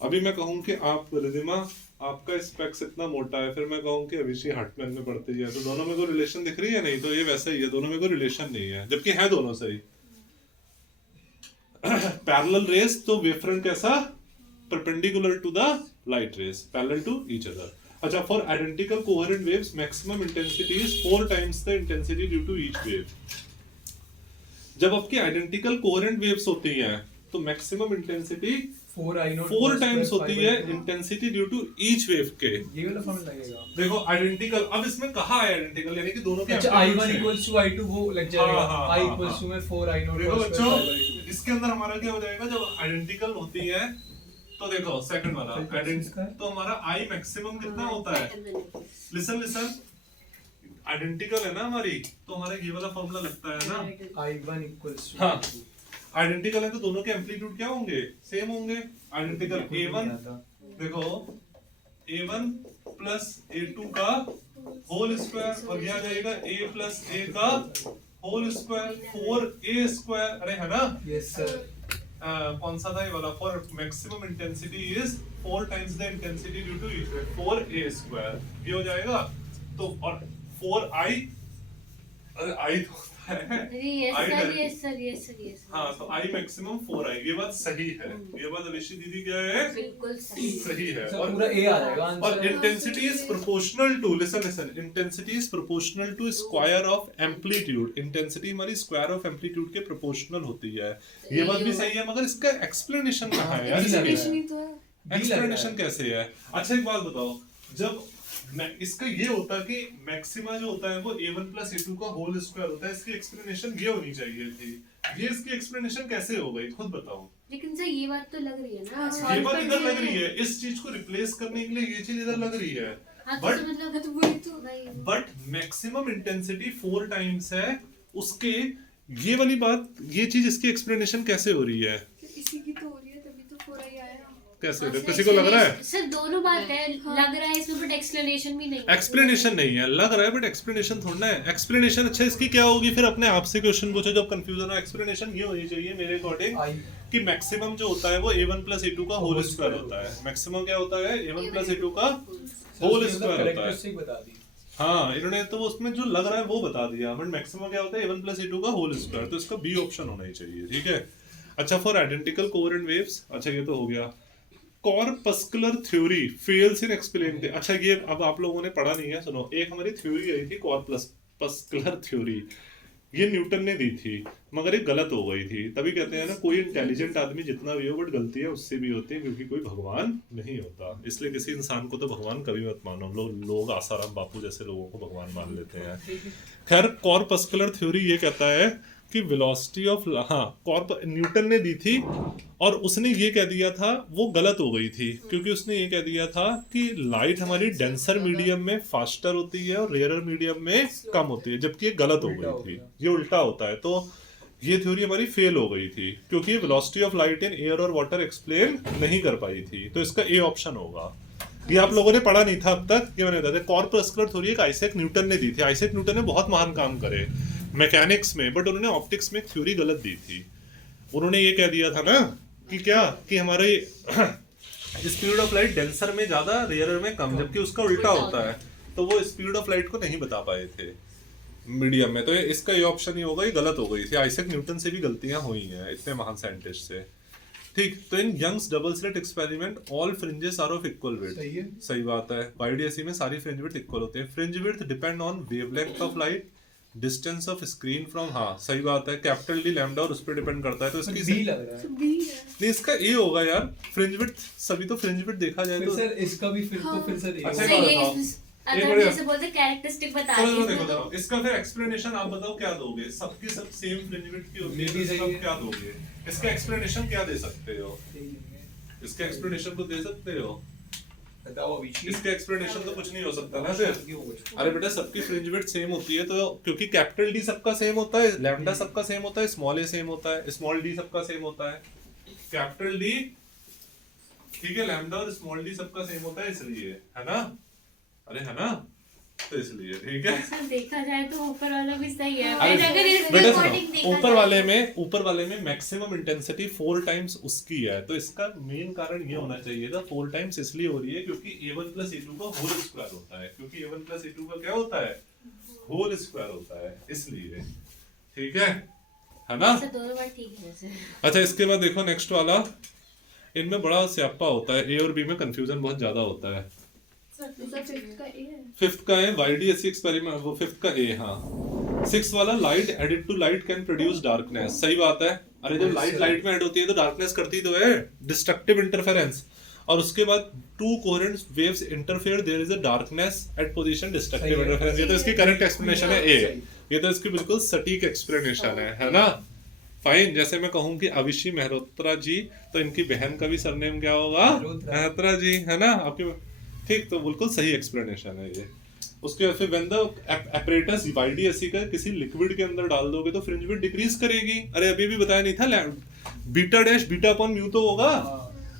अभी मैं कहूँ कि आप रिदिमा, आपका स्पेक्स इतना मोटा है, फिर मैं कहूँ कि अविशी हार्टमैन में पढ़ती है, तो दोनों में कोई रिलेशन दिख रही है? नहीं, तो ये वैसा ही है, दोनों में कोई रिलेशन नहीं है, जबकि है दोनों सही। पैरेलल रेस, तो वेवफ्रंट कैसा? perpendicular to the light rays, parallel to each other। अच्छा, for identical coherent waves maximum intensity is 4 times the intensity due to each wave। जब आपकी identical coherent waves होती हैं तो maximum intensity 4 times होती है intensity due to each wave के। ये वाला फॉर्मूला लगेगा। देखो identical, अब इसमें कहा है identical, यानी कि दोनों के अच्छा I1 equals to I2 वो लग जाएगा। I equals to में 4 I0 देखो बच्चों, इसके अंदर हमारा क्या हो जाएगा जब identical होती है? तो देखो सेकंड वाला तो हमारा आई मैक्सिमम कितना होता है? लिसन, आइडेंटिकल है ना हमारी, तो हमारा ये वाला फॉर्मूला लगता है ना, I1 equals to हाँ आइडेंटिकल है तो दोनों के एम्पलीट्यूड क्या होंगे? सेम होंगे। आइडेंटिकल A1, देखो A1 प्लस a2 का होल स्क्वायर और यह आ जाएगा a प्लस a का होल स्क्वायर 4a स्क्वायर, अरे है ना? Yes sir. कौन सा था ये वाला? For maximum intensity is 4 times the intensity due to 4a square, ये हो जाएगा। तो और 4i, अरे i तो होता है यस हाँ, तो i मैक्सिमम 4i, ये बात सही है। ये बात अविशी दीदी क्या है? बिल्कुल सही। सही है। सर और पूरा ए आ जाएगा और answer. Intensity is proportional to, listen, intensity is proportional to square of amplitude. Intensity हमारी स्क्वायर ऑफ एम्पलीट्यूड के प्रोपोर्शनल होती है। ये बात भी सही है, मगर इसका एक्सप्लेनेशन कहाँ है यार? Explanation ही तो है। एक्सप्लेनेशन कैसे है? अच्छा एक बात बताओ, जब इसका ये होता कि मैक्सिमा जो होता है वो a1 प्लस a2 का होल स्क्वायर होता है, इसकी एक्सप्लेनेशन ये होनी चाहिए थी। ये इसकी एक्सप्लेनेशन कैसे हो गई, खुद बताओ। लेकिन सर ये बात तो लग रही है ना, ये बात इधर लग रही है, इस चीज को रिप्लेस करने के लिए ये चीज इधर लग रही है। हाँ, तो बट मतलब तो वही तो भाई। बट मैक्सिमम इंटेंसिटी 4 टाइम्स है उसके, ये वाली बात, ये चीज इसकी एक्सप्लेनेशन कैसे हो रही है? इसी की तो हो रही है, तभी तो 4i आया। कैसे हो रही है? किसी को लग रहा है? सर दोनों बात है, लग रहा है इसमें, बट एक्सप्लेनेशन भी नहीं है। एक्सप्लेनेशन नहीं है, लग रहा है बट एक्सप्लेनेशन थोड़ा है। एक्सप्लेनेशन अच्छा इसकी क्या होगी? फिर अपने आप से क्वेश्चन पूछो जब कंफ्यूजन हो। एक्सप्लेनेशन ये होनी चाहिए मेरे अकॉर्डिंग कि मैक्सिमम जो होता है वो a1 प्लस a2 का होल स्क्वायर होता है। मैक्सिमम क्या होता है? a1 प्लस a2 का होल स्क्वायर होता है। बता दी। हाँ, इन्होंने तो उसमें जो लग रहा है वो बता दिया, बट मैक्सिमम क्या होता है? a1 प्लस a2 का होल स्क्वायर। तो इसका बी ऑप्शन होना ही चाहिए, ठीक है। अच्छा, फॉर आइडेंटिकल कोहेरेंट वेव्स, अच्छा ये तो हो गया। Corpuscular theory fails in explain. अच्छा ये अब आप लोगों ने पढ़ा नहीं है, सुनो। एक हमारी थ्योरी आई थी कॉर्पस्कुलर थ्योरी, ये न्यूटन ने दी थी, मगर ये गलत हो गई थी। तभी कहते हैं ना, कोई इंटेलिजेंट आदमी जितना भी हो बट गलतियां उससे भी होती है, क्योंकि कोई भगवान नहीं होता। इसलिए किसी इंसान को तो भगवान कभी मत मानो। लोग आसाराम बापू जैसे लोगों को भगवान मान लेते हैं। खैर, कॉर्पस्कुलर थ्योरी ये कहता है कि वेलोसिटी ऑफ, न्यूटन ने दी थी और उसने ये कह दिया था, वो गलत हो गई थी, क्योंकि उसने ये कह दिया था कि लाइट हमारी डेंसर मीडियम में फास्टर होती है और रेयरर मीडियम में कम होती है, जबकि ये गलत हो गई थी, ये उल्टा होता है। तो ये थ्योरी हमारी फेल हो गई थी, क्योंकि velocity of light in air और वाटर एक्सप्लेन नहीं कर पाई थी। तो इसका ए ऑप्शन होगा। ये आप लोगों ने पढ़ा नहीं था अब तक, ये मैंने बताया। कॉर्पस्कुलर थ्योरी एक आइजैक न्यूटन ने दी थी। आइजैक न्यूटन ने बहुत महान काम करे मैकेनिक्स में, बट उन्होंने ऑप्टिक्स में थ्योरी गलत दी थी। उन्होंने ये कह दिया था ना कि क्या, कि हमारे स्पीड ऑफ लाइट डेंसर में ज्यादा, रेयरर में कम, जबकि उसका उल्टा होता है। तो वो स्पीड ऑफ लाइट को नहीं बता पाए थे मीडियम में। तो इसका ये ऑप्शन ही होगा, ये गलत हो गई थी। आइजैक न्यूटन से भी गलतियां हुई हैं, इतने महान साइंटिस्ट से। ठीक, तो in Young's double slit experiment all fringes are of equal width. सही है। सही बात है। YDSE में सारी फ्रिंज विड्थ इक्वल होते हैं। Fringe width depend on wavelength of light, distance of screen from, हाँ सही बात है। कैपिटल डी लैम्डा और उस पर डिपेंड करता है। तो इसकी बी लग रहा है। नहीं, इसका ए होगा यार। फ्रिंज विड्थ, सभी तो फ्रिंज विड्थ देखा जाए फिर तो। सर इसका भी फिर तो फिर सर ए अच्छा, होगा। एक बात बताओ। अगर जैसे बोलते कैरेक्टरिस्टिक बता चलो दी देखो देखो, इसका फिर एक्सप्लेनेशन आप बताओ क्या दोगे? सबकी सब सेम फ्रिंज विड्थ की होती ये भी है, सही सब है। क्या दोगे? इसका एक्सप्लेनेशन क्या दे सकते हो? इसके एक्सप्लेनेशन को दे सकते हो? बताओ अभिषेक। इसके एक्सप्लेनेशन तो कुछ नहीं हो सकता ना फिर। अरे बेटा, सबकी फ्रिंज विड्थ सेम होती है, तो क्योंकि कैपिटल डी सबका सेम होता है, लैम्डा सबका सेम होता है, स्मॉल ए सेम होता है, स्मॉल डी सबका सेम होता है। कैपिटल डी, ठीक है, लैम्डा और स्मॉल डी सबका सेम होता है, इसलिए है ना। अरे है ना, तो इसलिए ठीक है। सर देखा जाए तो ऊपर वाला भी सही है। अरे फिर अगर इसके बेटा अकॉर्डिंग सुनो, देखा ऊपर वाले में मैक्सिमम इंटेंसिटी 4 टाइम्स उसकी है। तो इसका मेन कारण ये होना चाहिए था, 4 टाइम्स इसलिए हो रही है क्योंकि a1 प्लस a2 का होल स्क्वायर होता है। क्योंकि a1 प्लस a2 का क्या होता है? होल स्क्वायर होता है, इसलिए। ठीक है ना। सर दोनों बात ठीक है वैसे। अच्छा, इसके बाद देखो नेक्स्ट वाला। इनमें बड़ा स्यापा होता है, ए और बी में कंफ्यूजन बहुत ज्यादा होता है। फिफ्थ का है YDSE एक्सपेरिमेंट, वो फिफ्थ का ए। हाँ, 6 वाला light added to light can produce darkness. सही बात है। अरे जब लाइट में ऐड होती है तो डार्कनेस करती तो है, डिस्ट्रक्टिव इंटरफेरेंस। और उसके बाद 2 coherent waves interfere, there is a darkness at position, destructive interference. ये तो इसकी करेक्ट एक्सप्लेनेशन है ए। ये तो इसकी बिल्कुल सटीक एक्सप्लेनेशन है ना। फाइन। जैसे मैं कहूँ कि अविशी मेहरोत्रा जी, तो इनकी बहन का भी सरनेम क्या होगा? मेहरोत्रा जी, है ना आपकी। ठीक, तो बिल्कुल सही एक्सप्लेनेशन है ये। उसके बाद फिर व्हेन द apparatus YDSE का किसी लिक्विड के अंदर डाल दोगे तो फ्रिंज विड्थ डिक्रीज करेगी। अरे अभी भी बताया नहीं था, beta dash beta upon mu तो होगा।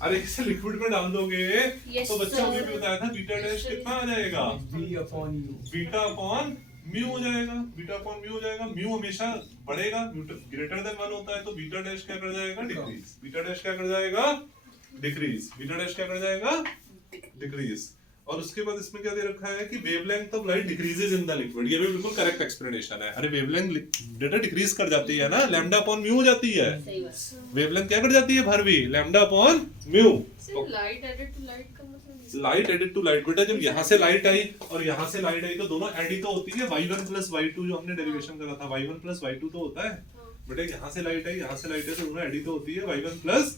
अरे इसे लिक्विड में डाल दोगे Yes, तो बच्चा sir. ने भी बताया था बीटा डैश कितना आ जाएगा, V upon U. Beta upon mu हो जाएगा, बीटा अपॉन म्यू हो जाएगा। म्यू हमेशा बढ़ेगा, ग्रेटर देन 1 होता है, तो बीटा डैश क्या कर जाएगा, डिक्रीज। बीटा डैश क्या कर जाएगा, डिक्रीज। बीटा डैश क्या कर जाएगा, डिक्रीज। और उसके बाद इसमें क्या दे रखा है कि wavelength of light decreases in the liquid. ये भी बिल्कुल करेक्ट एक्सप्लेनेशन है। अरे वेवलेंथ डेटा डिक्रीज कर जाती है ना, लैम्डा अपॉन म्यू हो जाती है। सही बात। वेवलेंथ क्या कर जाती है भरवी, lambda upon mu. Light added to light का मतलब लाइट एडेड टू लाइट, बेटा जब यहाँ से लाइट आई और यहाँ से लाइट आई तो दोनों एड ही तो होती है। y1 प्लस y2 जो हमने डेरिवेशन करा था, y1 प्लस y2 तो होता है बेटा। यहाँ से लाइट आई, यहाँ से लाइट आई तो दोनों एड ही तो होती है। y1 प्लस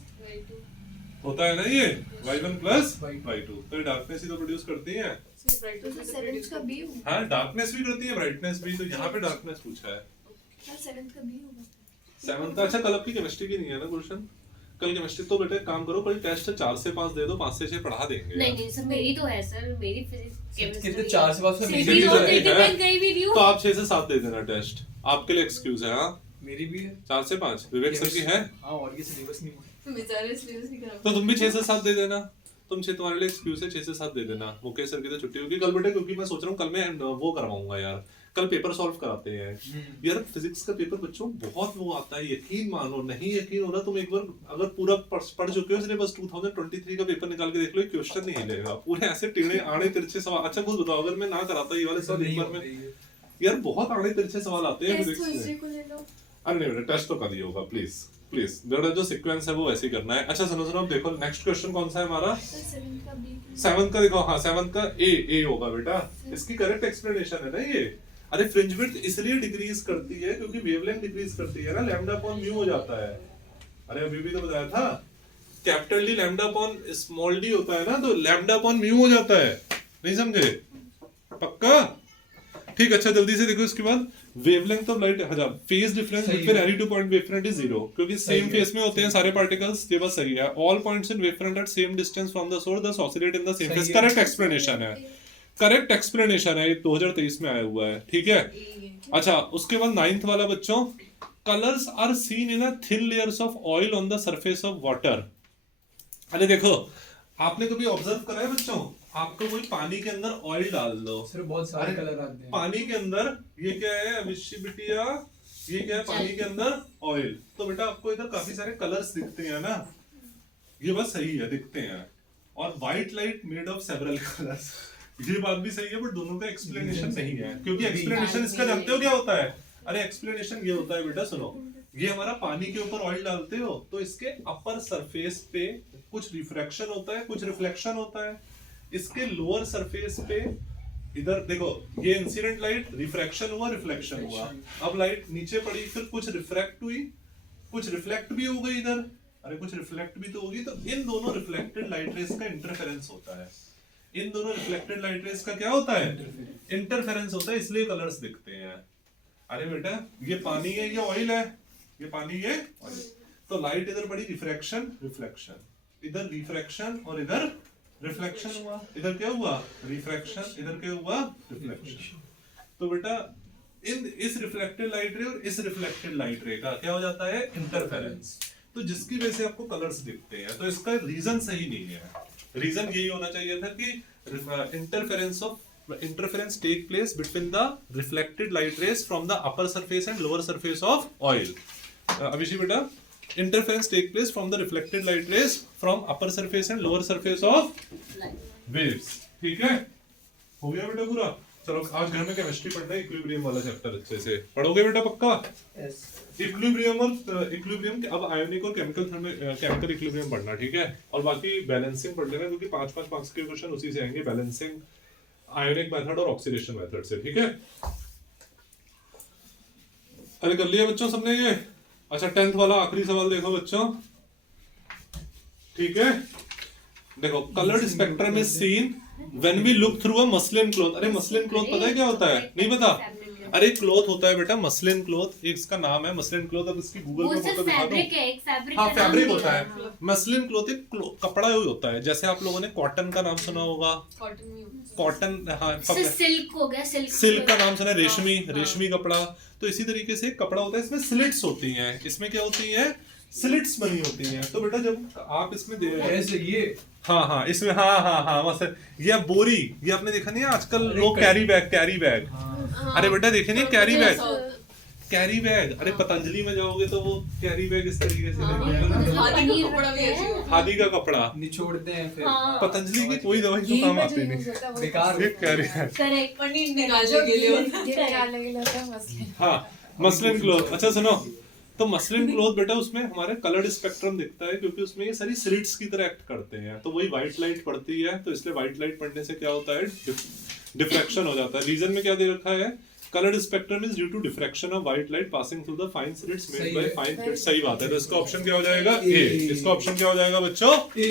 होता है ना ये, y1 प्लस y2, तो ये डार्कनेस ही तो प्रोड्यूस करती है। सेवेंथ का बी होगा हाँ डार्कनेस भी करती है, ब्राइटनेस भी। तो यहाँ पे डार्कनेस पूछा है। क्या सेवेंथ का बी होगा 7 का। अच्छा कल आपकी केमिस्ट्री की नहीं है ना गुलशन, कल केमिस्ट्री तो बेटा एक काम करो, कल टेस्ट 4 से 5 दे दो, 5 से 6 पढ़ा देंगे। नहीं नहीं सर, मेरी तो है सर, मेरी फिजिक्स केमिस्ट्री कितने 4 से 5 में मेरी मेरी तो भी है। मैं गई भी नहीं तो हूँ। आप 6 से 7 दे देना टेस्ट, आपके लिए एक्सक्यूज है। हाँ मेरी भी है। 4 से 5 विवेक सर की है, हाँ और ये सिलेबस नहीं हुआ। बेचारे सिलेबस नहीं करा। तो तुम भी 6 से 7 दे देना। तुम 6 तुम्हारे लिए एक्सक्यूज है, 6 से 7 दे देना। मुकेश सर की तो छुट्टी होगी कल बेटे, क्योंकि मैं सोच रहा हूँ कल मैं वो करवाऊंगा यार, कल पेपर सॉल्व कराते हैं यार। फिजिक्स का पेपर बच्चों बहुत वो आता है, यकीन मानो। नहीं यकीन हो रहा, तुम एक बार अगर पूरा पढ़ चुके हो सिलेबस 2023 का पेपर निकाल के देख लो, क्वेश्चन नहीं हिलेगा, पूरे ऐसे टेढ़े आड़े तिरछे सवाल। अच्छा खुद बताओ, अगर मैं ना कराता ये वाले सवाल एक बार में, यार बहुत आड़े तिरछे सवाल आते हैं टेस्ट फिजिक्स ट्यूसडे में। को ले लो। अरे नहीं बेटा टेस्ट तो कर ही होगा, प्लीज प्लीज। बेटा जो सीक्वेंस है वो वैसे ही करना है। अच्छा सुनो सुनो, अब देखो नेक्स्ट क्वेश्चन कौन सा है हमारा, सेवेंथ का बी 7 का। देखो हाँ 7 का ए होगा बेटा, इसकी करेक्ट एक्सप्लेनेशन है ना ये। अरे फ्रिंज विड्थ इसलिए डिक्रीज करती है क्योंकि वेवलेंथ डिक्रीज करती है ना, लैम्डा अपॉन म्यू हो जाता है। अरे अभी भी तो बताया था, capital D lambda upon small D होता है ना, तो लैम्डा अपॉन म्यू हो जाता है। नहीं समझे पक्का? ठीक। अच्छा जल्दी से देखो इसके बाद, wavelength of light, phase difference between any two point wavefront is 0, क्योंकि सेम फेज में होते हैं सारे पार्टिकल्स। ये बस सही है। All points in wavefront at same distance from the source thus oscillate in the same phase. Correct explanation है, करेक्ट एक्सप्लेनेशन है, ये 2023 में आया हुआ है। ठीक है। अच्छा उसके बाद 9th वाला बच्चों, colours are seen in a thin layers of oil on the surface of water. अरे देखो आपने कभी ऑब्जर्व करा है बच्चों, आपको कोई पानी के अंदर ऑयल डाल दो, सर बहुत सारे अरे, कलर आते हैं पानी के अंदर, ये क्या है अभिषेक बिटिया, ये क्या है पानी के अंदर ऑयल, तो बेटा आपको इधर काफी सारे कलर्स दिखते हैं ना, ये बस सही है दिखते हैं। और white light made of several colours, ये बात भी सही है, बट दोनों का एक्सप्लेनेशन नहीं है, क्योंकि एक्सप्लेनेशन इसका जानते हो क्या होता है? अरे एक्सप्लेनेशन ये होता है बेटा, सुनो, ये हमारा पानी के ऊपर ऑयल डालते हो तो इसके अपर सरफेस पे कुछ रिफ्रैक्शन होता है, कुछ रिफ्लेक्शन होता है। इसके लोअर सरफेस पे इधर देखो, ये इंसिडेंट लाइट, रिफ्रैक्शन हुआ, रिफ्लेक्शन हुआ। अब लाइट नीचे पड़ी, फिर कुछ रिफ्रैक्ट हुई, कुछ रिफ्लेक्ट भी हो गई इधर, अरे कुछ रिफ्लेक्ट भी तो होगी। तो इन दोनों रिफ्लेक्टेड लाइट रेस का इंटरफेरेंस होता है। इन दोनों रिफ्लेक्टेड लाइट रेस का क्या होता है? इंटरफेरेंस होता है, इसलिए कलर्स दिखते हैं। अरे बेटा ये पानी है, ये ऑयल है, ये पानी है ऑयल, तो लाइट इधर पड़ी, रिफ्रैक्शन रिफ्लेक्शन, इधर रिफ्रैक्शन और इधर रिफ्लेक्शन हुआ, इधर क्या हुआ? रिफ्रैक्शन, इधर क्या हुआ? रिफ्लेक्शन। तो बेटा इस रिफ्लेक्टेड लाइट रे और इस रिफ्लेक्टेड लाइट रे का क्या हो जाता है? इंटरफेरेंस। तो जिसकी वजह से आपको कलर्स दिखते हैं, तो इसका रीजन सही नहीं है। रीजन यही होना चाहिए था कि interference take place between the reflected light rays from the upper surface and lower surface of oil. अभिषेक बेटा, interference take place from the reflected light rays from upper surface and lower surface of waves. ठीक है, हो गया बेटा पूरा। चलो आज घर में केमिस्ट्री पढ़ना है, इक्विलिब्रियम वाला चैप्टर अच्छे से पढ़ोगे बेटा पक्का? इक्विलिब्रियम और इक्विलिब्रियम, अब आयोनिक और केमिकल इक्विलिब्रियम पढ़ना, ठीक है। और बाकी बैलेंसिंग पढ़ लेना, क्योंकि 5-5 मार्क्स के क्वेश्चन उसी से आएंगे, बैलेंसिंग, आयोनिक मेथड और ऑक्सीडेशन मेथड से, ठीक है। अरे कर लिया बच्चों सबने ये? अच्छा 10th वाला आखिरी सवाल देखो बच्चों, ठीक है। देखो, coloured spectrum is seen when we look through a muslin cloth. अरे मसलिन क्लॉथ पता है क्या होता है? नहीं पता? अरे क्लॉथ होता है बेटा मसलिन क्लॉथ, इसका नाम है मसलिन क्लॉथ। अब इसकी गूगल पे फोटो दिखा दो। फैब्रिक है, एक फैब्रिक हाँ का नाम फैब्रिक भी होता है। है। मसलिन क्लॉथ एक कपड़ा ही होता है, जैसे आप लोगों ने कॉटन का नाम सुना होगा, कॉटन में कॉटन, हाँ इससे सिल्क हो गया, सिल्क का नाम सुना है, रेशमी, रेशमी कपड़ा। तो इसी तरीके से कपड़ा होता है, इसमें स्लिट्स होती हैं। इसमें क्या होती है? स्लिट्स बनी होती हैं। तो बेटा जब आप इसमें दे रहे हैं, ऐसे ये हाँ इसमें हाँ वैसे ये बोरी, ये आपने देखा नहीं है आजकल लोग कैरी बैग, अरे बेटा देखे नहीं कैरी बैग, अरे पतंजलि में जाओगे तो वो कैरी बैग इस तरीके से खादी का कपड़ा निचोड़ते हैं फिर। पतंजलि की कोई दवाई तो काम आती नहीं, बेकार ये कैरी बैग। करेक्ट पनीर निकालने के लिए हाँ मसलिन क्लॉथ। अच्छा सुनो, तो मसलिन क्लॉथ बेटा उसमें हमारे कलर्ड स्पेक्ट्रम दिखता है क्योंकि उसमें ये सारी स्लिट्स की तरह एक्ट करते हैं, तो वही व्हाइट लाइट पड़ती है, तो इसलिए व्हाइट लाइट पड़ने से क्या होता है, डिफ्रैक्शन हो जाता है। रीजन में क्या दे रखा है, colored spectrum is due to diffraction of white light passing through the fine slits made by fine slits। सही बात है, तो इसका ऑप्शन क्या हो जाएगा, ए। इसका ऑप्शन क्या हो जाएगा बच्चों, ए।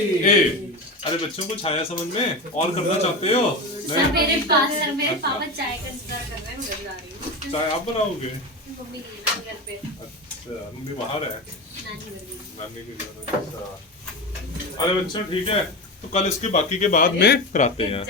अरे बच्चों को छाया समझ में और करना चाहते हो? सर मेरे पापा चाय का इंतजार कर रहे हैं, मैं घर जा रही हूँ। चाय आप बनाओगे? मम्मी नानी घर पे, अच्छा मम्मी बाहर है, नानी घर पे। नानी की घर। अच्छा अरे बच्चों ठीक है, तो कल इसके बाकी के बाद में कराते हैं।